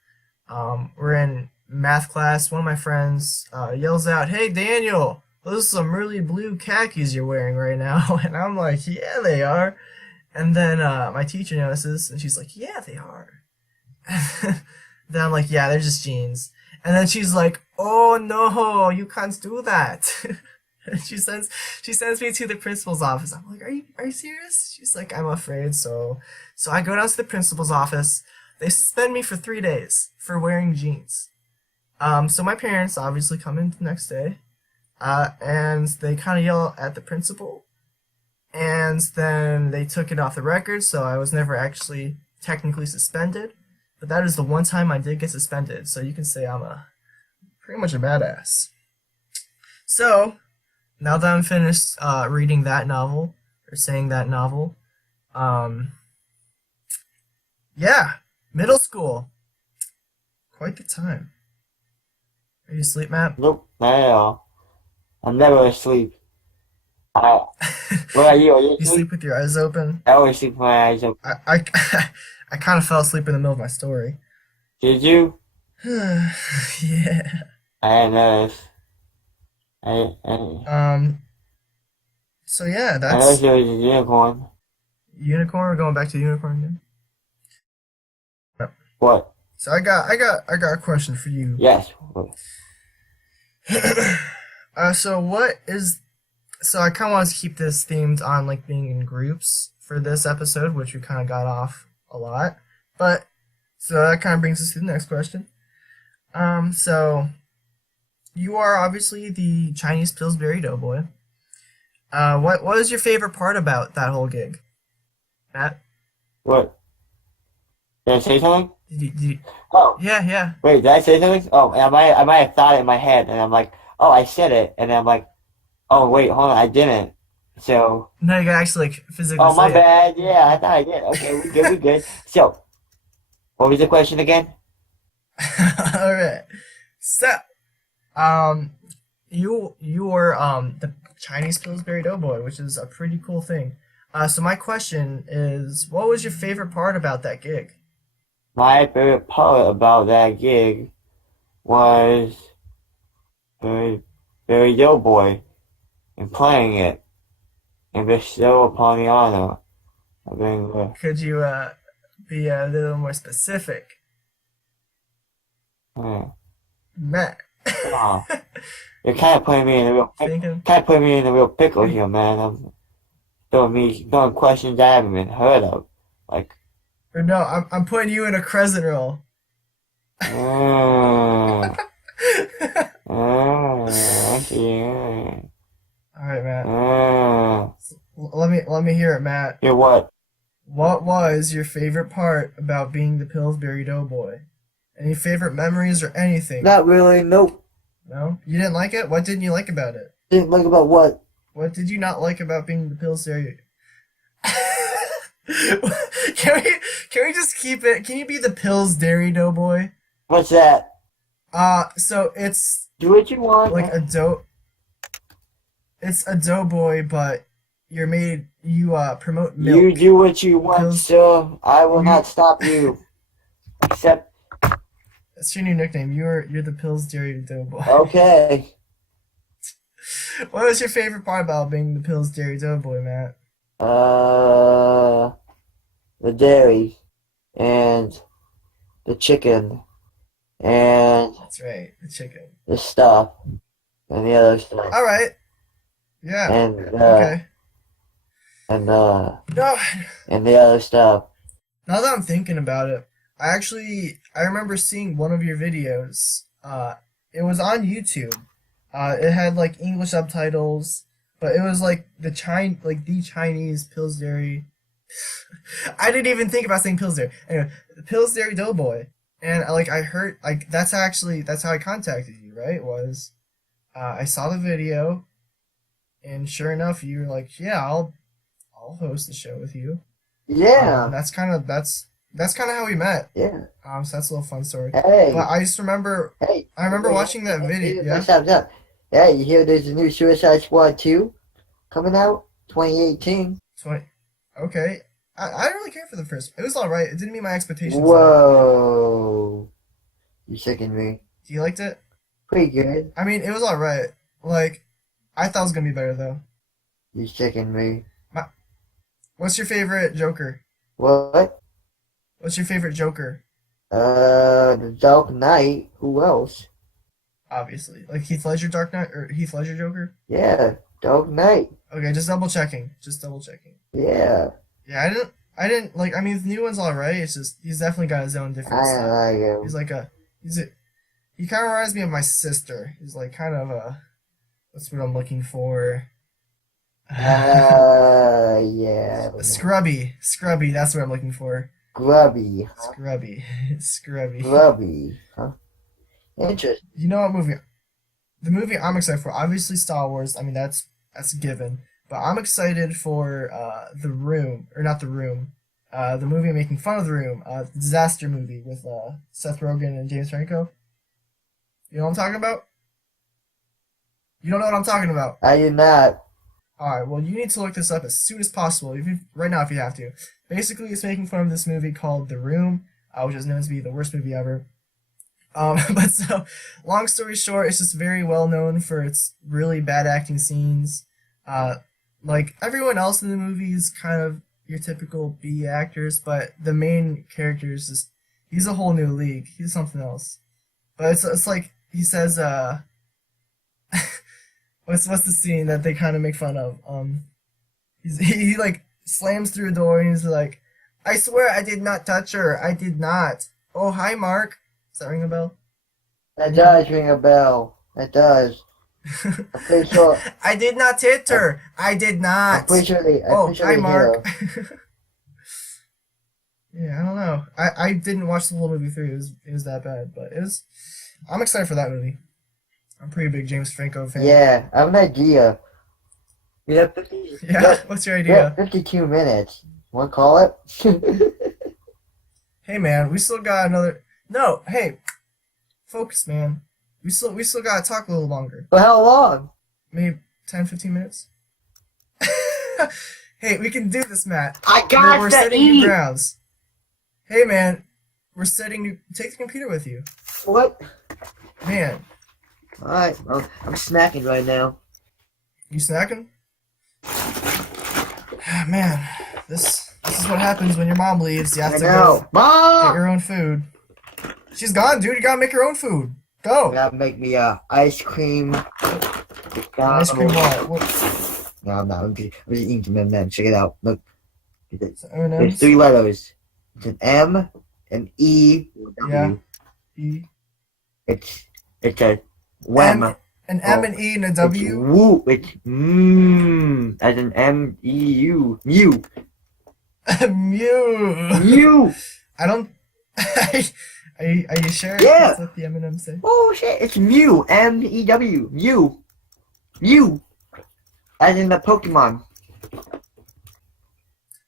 We're in math class. One of my friends yells out, "Hey, Daniel, those are some really blue khakis you're wearing right now." And I'm like, "Yeah, they are." And then my teacher notices, and she's like, "Yeah, they are." Then I'm like, "Yeah, they're just jeans." And then she's like, "Oh no, you can't do that." And she sends me to the principal's office. I'm like, "Are you serious?" She's like, "I'm afraid so." So I go down to the principal's office. They suspend me for 3 days for wearing jeans. So my parents obviously come in the next day, and they kind of yell at the principal, and then they took it off the record. So I was never actually technically suspended. But that is the one time I did get suspended, so you can say I'm pretty much a badass. So, now that I'm finished reading that novel, or saying that novel, yeah, middle school. Quite the time. Are you asleep, Matt? Nope, not at all. I'm never asleep. What are you? Are you asleep? You sleep with your eyes open? I always sleep with my eyes open. I kind of fell asleep in the middle of my story. Did you? Yeah. I noticed. So yeah, I noticed there was a unicorn. Unicorn? We're going back to unicorn again? Yep. What? So I got a question for you. Yes. So I kind of want to keep this themed on like being in groups for this episode, which we kind of got off a lot. But so that kind of brings us to the next question. So you are obviously the Chinese Pillsbury Doughboy. What was your favorite part about that whole gig, Matt? What? Did I say something? Oh, Yeah. wait, did I say something? Oh, I might have thought it in my head, and I'm like, oh, I said it, and I'm like, oh, wait, hold on, I didn't. So, No, you gotta actually like physically oh, my say it. bad. Yeah, I thought I did. Okay, we good. So, what was the question again? All right. So, um, you were the Chinese Pillsbury Doughboy, which is a pretty cool thing. So my question is, what was your favorite part about that gig? My favorite part about that gig was very, very Doughboy and playing it and bestow upon the honor of being Could you be a little more specific, uh, Matt? come on. You're kind of putting me in a Thinking. real pickle here, man. I'm throwing questions I haven't even heard of. Like, Or no, I'm putting you in a crescent roll. uh, I see. All right, Matt. Uh, Let me hear it, Matt. you're what? What was your favorite part about being the Pillsbury Doughboy? Any favorite memories or anything? Not really. Nope. No? You didn't like it? What didn't you like about it? Didn't like about what? What did you not like about being the Pillsbury? Can we just keep it? Can you be the Pillsbury Doughboy? What's that? So it's Do what you want. like a dough. It's a doughboy, but you promote milk. You do what you want, Pills- sir. I will You- not stop you. Except, That's your new nickname. You're the Pillsbury Doughboy. okay. What was your favorite part about being the Pillsbury Doughboy, Matt? The dairy and the chicken and That's right, the chicken. the stuff and the other stuff All right. Yeah. and Okay. and No. and the other stuff. Now that I'm thinking about it, I remember seeing one of your videos. It was on YouTube. It had like English subtitles, but it was like the Chinese Pillsbury. I didn't even think about saying Pillsbury. Anyway, the Pillsbury Doughboy, and I heard like that's how I contacted you. Right? Was I saw the video, and sure enough, you were like, yeah, I'll host the show with you. Yeah. That's kind of how we met. Yeah. So that's a little fun story. Hey. But I just remember, Hey. I remember watching that video. Yeah. Stop. Hey, you hear there's a new Suicide Squad 2 coming out? 2018. Okay. I didn't really care for the first. It was all right. It didn't meet my expectations. Whoa. You sickened me. You liked it? Pretty good. I mean, it was all right. Like, I thought it was gonna be better though. You sickened me. What's your favorite Joker? What? What's your favorite Joker? The Dark Knight. Who else? Obviously, like Heath Ledger Dark Knight or Heath Ledger Joker. Yeah, Dark Knight. Okay, just double checking. Yeah. Yeah, I didn't like. I mean, the new one's all right. It's just he's definitely got his own different I style. like him. He kind of reminds me of my sister. He's like kind of what's what I'm looking for. Yeah. Scrubby. That's what I'm looking for. Grubby. Scrubby. Huh? Interesting. You know what movie? The movie I'm excited for, obviously Star Wars. I mean that's a given. But I'm excited for The Room, or not The Room. The movie making fun of The Room, the disaster movie with Seth Rogen and James Franco. You know what I'm talking about? You don't know what I'm talking about. I did not. Alright, well, you need to look this up as soon as possible, right now if you have to. Basically, it's making fun of this movie called The Room, which is known to be the worst movie ever. But so, long story short, it's just very well known for its really bad acting scenes. Like, everyone else in the movie is kind of your typical B actors, but the main character is just, he's a whole new league. He's something else. But it's like, he says, what's the scene that they kind of make fun of? He like slams through a door and he's like, "I swear I did not touch her. I did not." Oh, hi, Mark. Does that ring a bell? That does ring a bell. That does. I'm pretty sure. I did not hit her. I did not. I'm pretty sure Hi, Mark. Yeah, I don't know. I didn't watch the whole movie through. It was that bad, but it was. I'm excited for that movie. I'm a pretty big James Franco fan. Yeah, I have an idea. We have 50. Yeah. What's your We have idea? 52 minutes. Want to call it? Hey man, we still got another. No, hey, focus, man. We still gotta talk a little longer. For how long? Maybe 10, 15 minutes. Hey, we can do this, Matt. I got We're to setting eat. new grounds. Hey man, we're setting new. Take the computer with you, What? man. All right. Well, I'm snacking right now. You snacking? Man, this is what happens when your mom leaves. You have I to know. go get Mom! your own food. She's gone, dude. You gotta make your own food. You Go. gotta make me ice cream. Ice cream what? No, I'm not. I'm just eating some M&M's. Check it out. Look. There's M&Ms? 3 letters. It's an M, an E, or W. Yeah. E. It's a wem. An M, an E, and a W. It's woo. It's as an M-E-U. Mew. Mew. Mew. I don't. Are you sure? Yeah. That's what the M&M say. Oh shit! It's Mew. M-E-W. Mew. Mew. As in the Pokemon.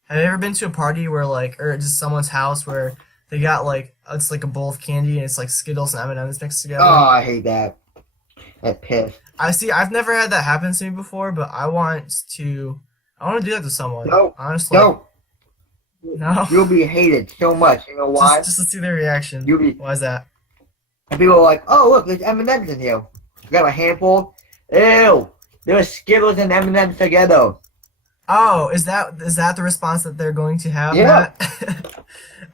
Have you ever been to a party where or just someone's house where they got it's like a bowl of candy and it's like Skittles and M&Ms mixed together? Oh, I hate that. That piss. I've never had that happen to me before, but I want to do that to someone. No. Honestly. No. No. You'll be hated so much. You know why? Just to see their reaction. Why is that? And people are like, oh look, there's M&M's in here. You got a handful. Ew. There's Skittles and M&M's together. Oh, is that the response that they're going to have? Yeah. Matt?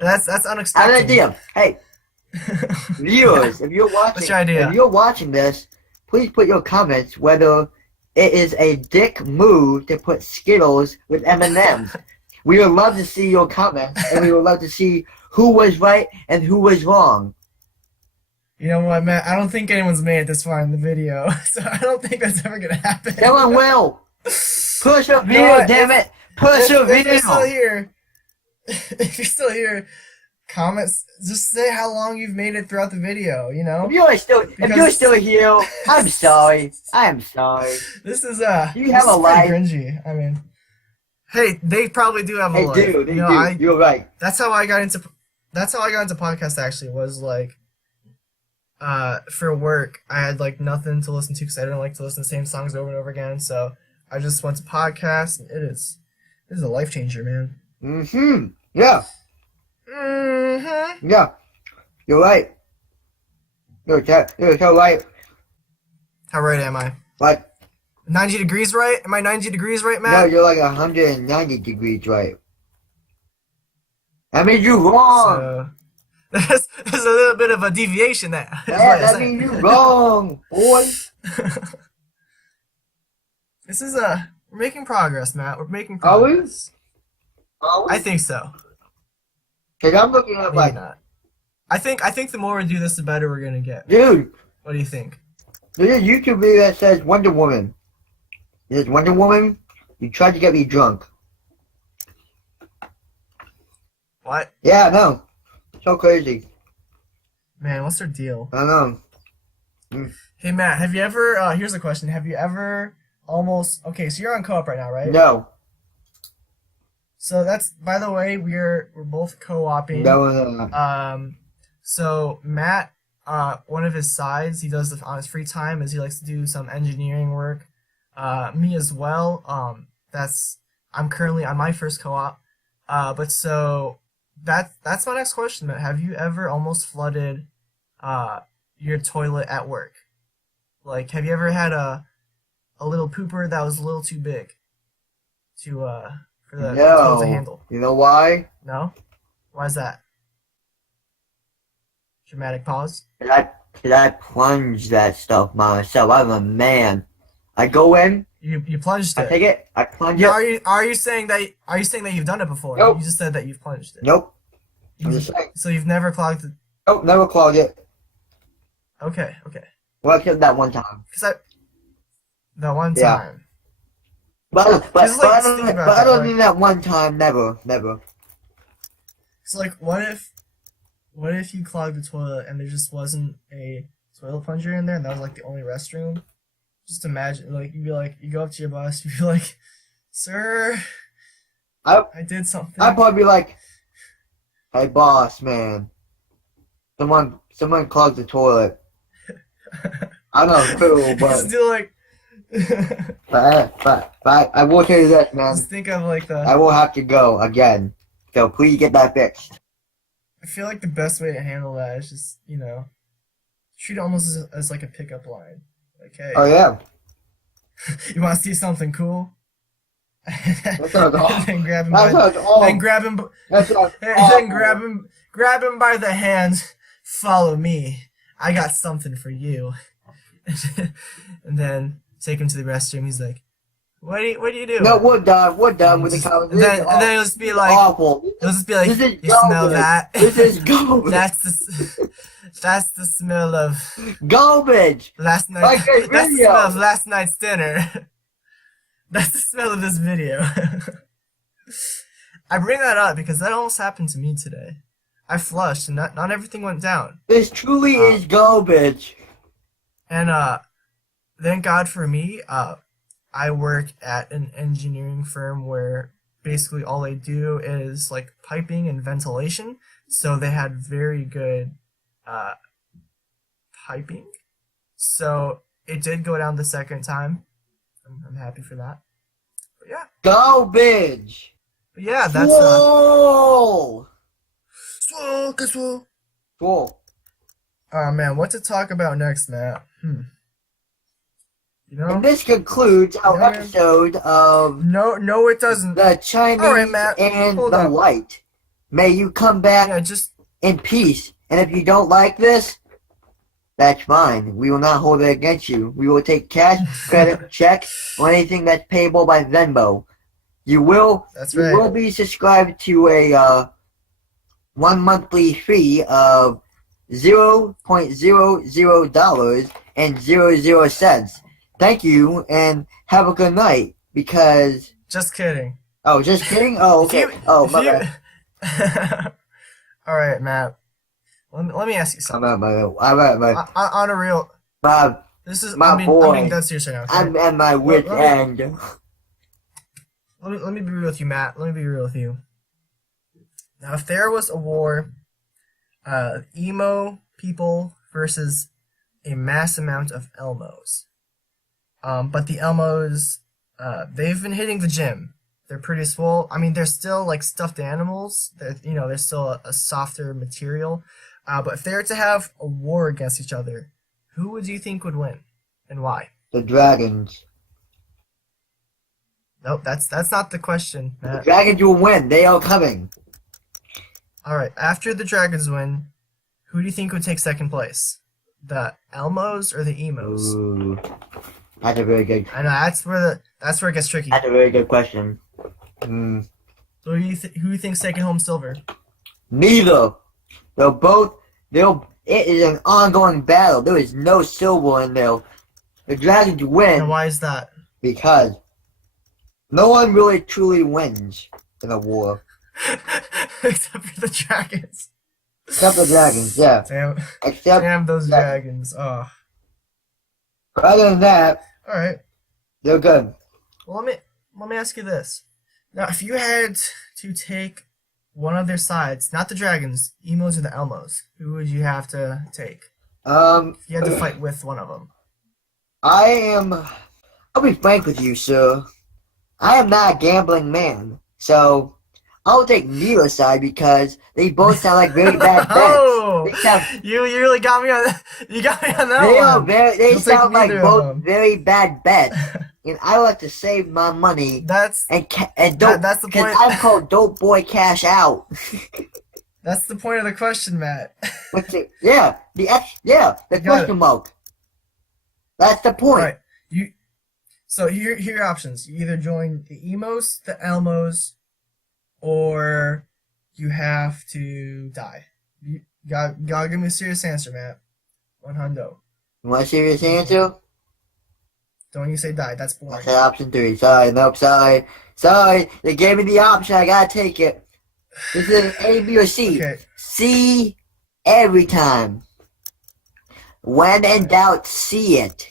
that's I have unexpected. an idea. Hey, viewers, if you're watching, What's your idea? if you're watching this, please put your comments whether it is a dick move to put Skittles with M&M's. We would love to see your comments, and we would love to see who was right and who was wrong. You know what, Matt? I don't think anyone's made it this far in the video, so I don't think that's ever gonna happen. Someone will. Persevere, You know what? damn it. If you're Persevere. still here, if you're still here, comments. Just say how long you've made it throughout the video. You know. If you're still here, I'm sorry. I am sorry. This is You have a life. cringy. I mean, hey, they probably do have a They life. do. They you know, do. You're right. That's how I got into podcasts. Actually, was for work. I had nothing to listen to because I didn't like to listen to the same songs over and over again. So I just went to podcasts. And it is a life changer, man. Mm-hmm. Yeah. Mm-hmm. Yeah. You're right. You're so right. How right am I? Like, 90 degrees right? Am I 90 degrees right, no, Matt? you're like 190 degrees right. That means you're wrong. So, there's a little bit of a deviation there. Yeah, that means you're wrong, boy. This is we're making progress, Matt. We're making Are we? progress. I think so. Cause I'm looking at Maybe not. I think the more we do this, the better we're gonna get. dude, What do you think? there's a YouTube video that says Wonder Woman. There's Wonder Woman. You tried to get me drunk. What? Yeah, I know. So crazy. Man, what's their deal? I know. Hey, Matt, have you ever? Here's a question. Have you ever almost? Okay, so you're on co-op right now, right? No. So that's, by the way, we're both co-oping. No. So Matt, one of his sides he does on his free time is he likes to do some engineering work. Me as well. I'm currently on my first co-op. But so that's my next question, Matt. Have you ever almost flooded your toilet at work? Like, have you ever had a little pooper that was a little too big for the toilet to handle? You know why? No? Why is that? Dramatic pause. Cause I plunge that stuff myself. I'm a man. I go in. You plunged I it. take it. I plunge Yeah, it. are you saying that you've done it before? Nope. You just said that you've plunged it. Nope. I'm just saying. So you've never clogged it. Nope. Never clogged it. Okay. Well, except that one time. That one Yeah. time. But Just, like, think about I that, don't like- mean that one time. Never. So like, what if you clogged the toilet and there just wasn't a toilet plunger in there, and that was like the only restroom? Just imagine, like, you go up to your boss, you'd be like, "Sir, I did something." I'd probably be like, "Hey, boss, man, someone clogged the toilet. I don't know who, but Just do like. but I will tell you this, man. Just think of like the. I will have to go again. So please get that fixed." I feel like the best way to handle that is just, treat it almost as like a pickup line. Like, hey, Oh yeah. you want to see something cool? That sounds awful. Then grab him That sounds awful. then grab him. That sounds Then awful. grab him by the hand. Follow me. I got something for you. And then take him to the restroom. He's like, What do you do? No, we're done. We're done with the conversation. And then it'll just be like, awful. You smell that? This is garbage. That's the smell of Garbage. last night. Like this That's the video. smell of last night's dinner. That's the smell of this video. I bring that up because that almost happened to me today. I flushed and not everything went down. This truly is garbage. And thank God for me, I work at an engineering firm where basically all they do is like piping and ventilation. So they had very good piping. So it did go down the second time. I'm happy for that. But yeah. Garbage. But yeah, that's Swole. Swole. Swole. Oh man, what to talk about next, Matt? And this concludes our episode of No, it doesn't. The Chinese right, Matt, and hold the on. Light. May you come back in peace. And if you don't like this, that's fine. We will not hold it against you. We will take cash, credit, check, or anything that's payable by Venmo. You will be subscribed to a 1 monthly fee of $0.00 and 00 cents. Thank you, and have a good night, because... Just kidding. Oh, just kidding? Oh, okay. My bad. Alright, Matt. Let me ask you something. I'm at On a real... This is... my boy. I'm being dead serious right now. Okay? I'm at my wit's end. Let me be real with you, Matt. Let me be real with you. Now, if there was a war, emo people versus a mass amount of Elmos. But the Elmos, they've been hitting the gym. They're pretty swole. I mean, they're still like stuffed animals. They're still a softer material. But if they were to have a war against each other, who would you think would win, and why? The dragons. Nope, that's not the question, Matt. The dragons will win. They are coming. All right. After the dragons win, who do you think would take second place? The Elmos or the Emos? Ooh, that's a very good. I know that's where it gets tricky. That's a very good question. So who do you think's taking home silver? Neither. It is an ongoing battle. There is no silver in there. The dragons win. And why is that? Because no one really truly wins in a war. Except for the dragons. Except the dragons, yeah. Damn those dragons. Oh. Other than that, alright. They're good. Well, let me ask you this. Now, if you had to take one of their sides, not the dragons, Emos or the Elmos, who would you have to take? If you had to fight with one of them. I'll be frank with you, sir. I am not a gambling man, so I'll take neither side because they both sound like very bad bets. Oh, you really got me on. You got me on that one. They sound like both very bad bets, and I like to save my money. That's the point. Because I'm called Dope Boy Cash Out. That's the point of the question, Matt. The question mark. That's the point. Right. So here are your options. You either join the Emos, the Elmos, or you have to die. You gotta give me a serious answer, Matt. $100. You want a serious answer? Don't you say die. That's boring. I said option 3. Sorry. Nope. Sorry. They gave me the option. I gotta take it. Is it an A, B, or C? Okay. C every time. When in doubt, see it.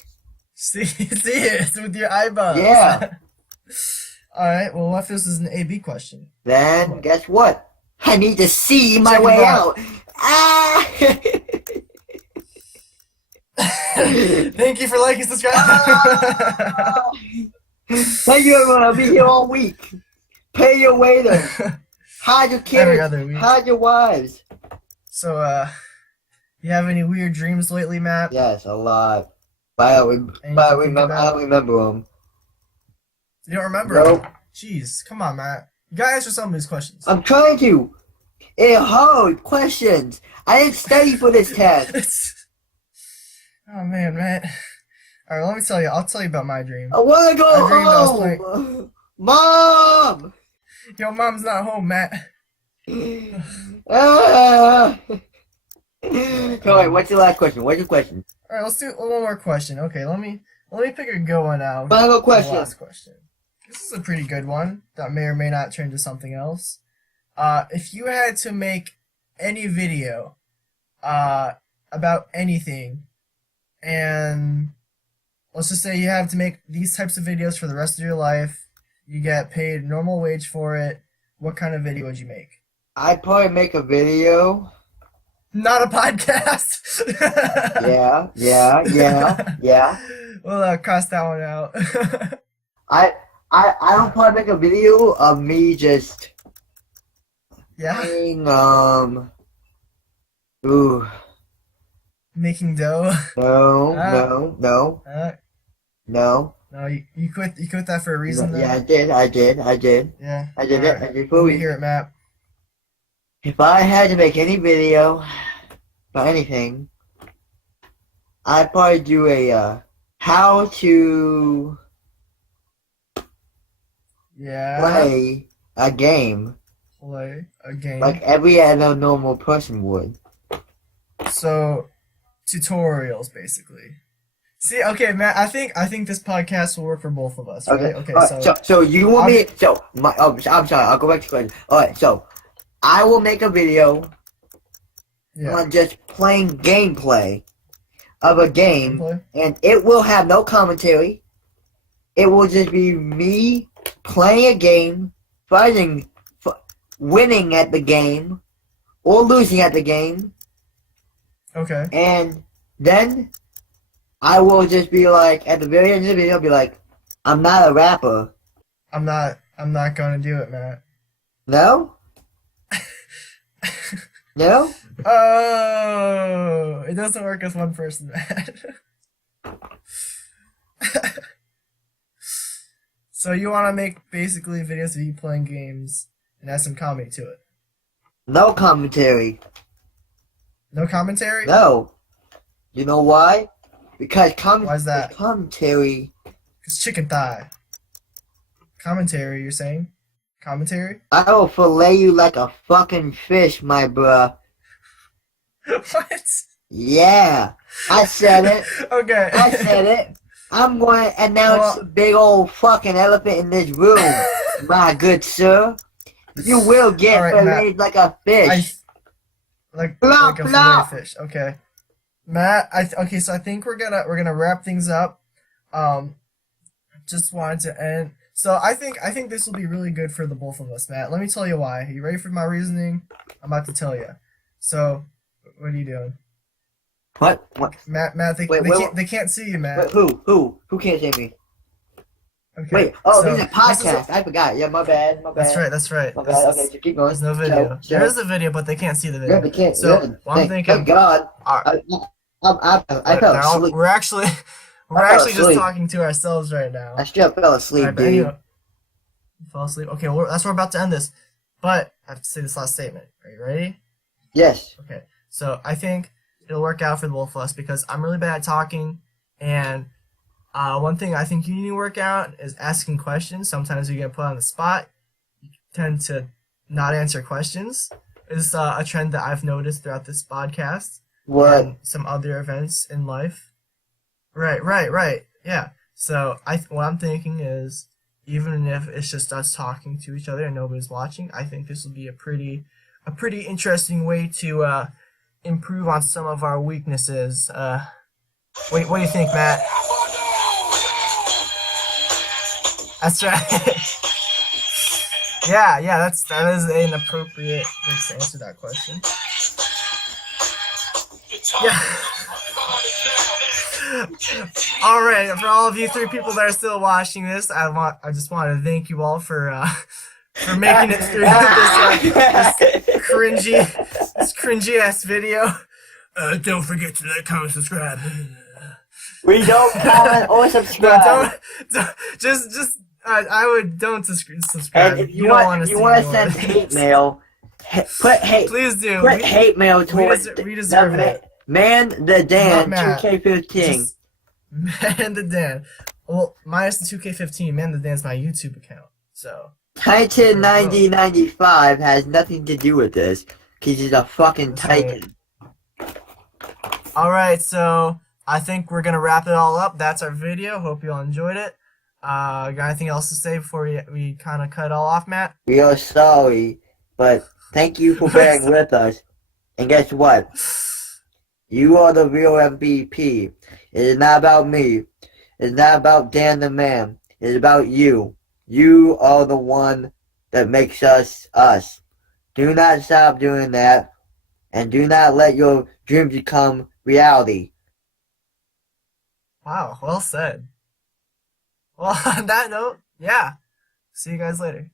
See it with your eyeballs. Yeah. Alright, well, what if this is an A-B question? Then, guess what? I need to see my Check it way out. out. Ah! Thank you for liking, subscribing. Ah! Thank you, everyone. I'll be here all week. Pay your waiters. Hide your Every kids. other week. Hide your wives. So, you have any weird dreams lately, Matt? Yes, a lot. But I don't remember them. You don't remember? Nope. Jeez, come on, Matt. You gotta answer some of these questions. I'm trying to. It's hard questions. I didn't study for this test. Oh man, Matt. All right, let me tell you. I'll tell you about my dream. I want to go I dreamed I was home. Mom. Yo, mom's not home, Matt. Ah. So wait, what's your last question? What's your question? All right, let's do one more question. Okay, let me pick a good one out. Final question. Last question. This is a pretty good one that may or may not turn to something else. If you had to make any video, about anything, and let's just say you have to make these types of videos for the rest of your life, you get paid normal wage for it, what kind of video would you make? I'd probably make a video. Not a podcast. Yeah. We'll cross that one out. I don't probably make a video of me just playing, making dough. No. No, you quit that for a reason. No, though? yeah, I did. Yeah. I did it. Right. I did Let me hear it, Matt. If I had to make any video about anything, I'd probably do a how to play a game. Play a game. Like every other normal person would. So, tutorials, basically. See, okay, Matt. I think this podcast will work for both of us. Right? Okay. So you want me? I'm sorry. I'll go back to the question. All right. So I will make a video on just playing gameplay of a game, and it will have no commentary. It will just be me playing a game, winning at the game, or losing at the game. Okay. And then I will just be like, at the very end of the video, I'll be like, I'm not a rapper. I'm not gonna do it, Matt. No? No? Oh, it doesn't work as one person, Matt. So you want to make basically videos of you playing games and add some comedy to it? No commentary. No commentary? No. You know why? Because Why's that? Commentary. It's chicken thigh. Commentary, you're saying? Commentary? I will fillet you like a fucking fish, my bruh. What? Yeah. I said it. Okay. I said it. I'm going to announce the big old fucking elephant in this room, my good sir. You will get filleted like a fish. Like a fillet fish. Okay. Matt, okay, so I think we're gonna wrap things up. Just wanted to end. So I think this will be really good for the both of us, Matt. Let me tell you why. Are you ready for my reasoning? I'm about to tell you. So, what are you doing? What? Matt, they can't see you, Matt. Wait, who can't see me? Okay. Wait, this is a podcast. I forgot. Yeah, my bad. That's right. My bad. Okay, so keep going. There's no video. There is a video, but they can't see the video. Yeah, they can't. So, I'm thinking. Thank God. I fell asleep. We're actually just talking to ourselves right now. I still fell asleep, dude. Anyway, you fell asleep? Okay, well, that's where we're about to end this. But I have to say this last statement. Are you ready? Yes. Okay. So I think it'll work out for the both of us because I'm really bad at talking, and one thing I think you need to work out is asking questions. Sometimes you get put on the spot. You tend to not answer questions. It's a trend that I've noticed throughout this podcast. What? And some other events in life. Right. Yeah. So what I'm thinking is even if it's just us talking to each other and nobody's watching. I think this will be a pretty interesting way to improve on some of our weaknesses. What do you think, Matt? That's right. yeah, that is an appropriate way to answer that question. Yeah. All right, for all of you 3 people that are still watching this, I just want to thank you all for making it through this cringy ass video. Don't forget to like, comment, subscribe. We don't comment or subscribe. No, don't subscribe. And if you want to send hate mail, put hate. Please do. Put hate mail towards we deserve it. Man the Dan 2K15. Man the Dan. Well, minus the 2K15. Man the Dan's my YouTube account. So. Titan 9095 has nothing to do with this, because he's a fucking Titan. Alright, so I think we're going to wrap it all up. That's our video. Hope you all enjoyed it. Got anything else to say before we kind of cut it all off, Matt? We are sorry, but thank you for bearing with us. And guess what? You are the real MVP. It is not about me. It's not about Dan the Man. It's about you. You are the one that makes us us. Do not stop doing that. And do not let your dreams become reality. Wow, well said. Well, on that note, yeah. See you guys later.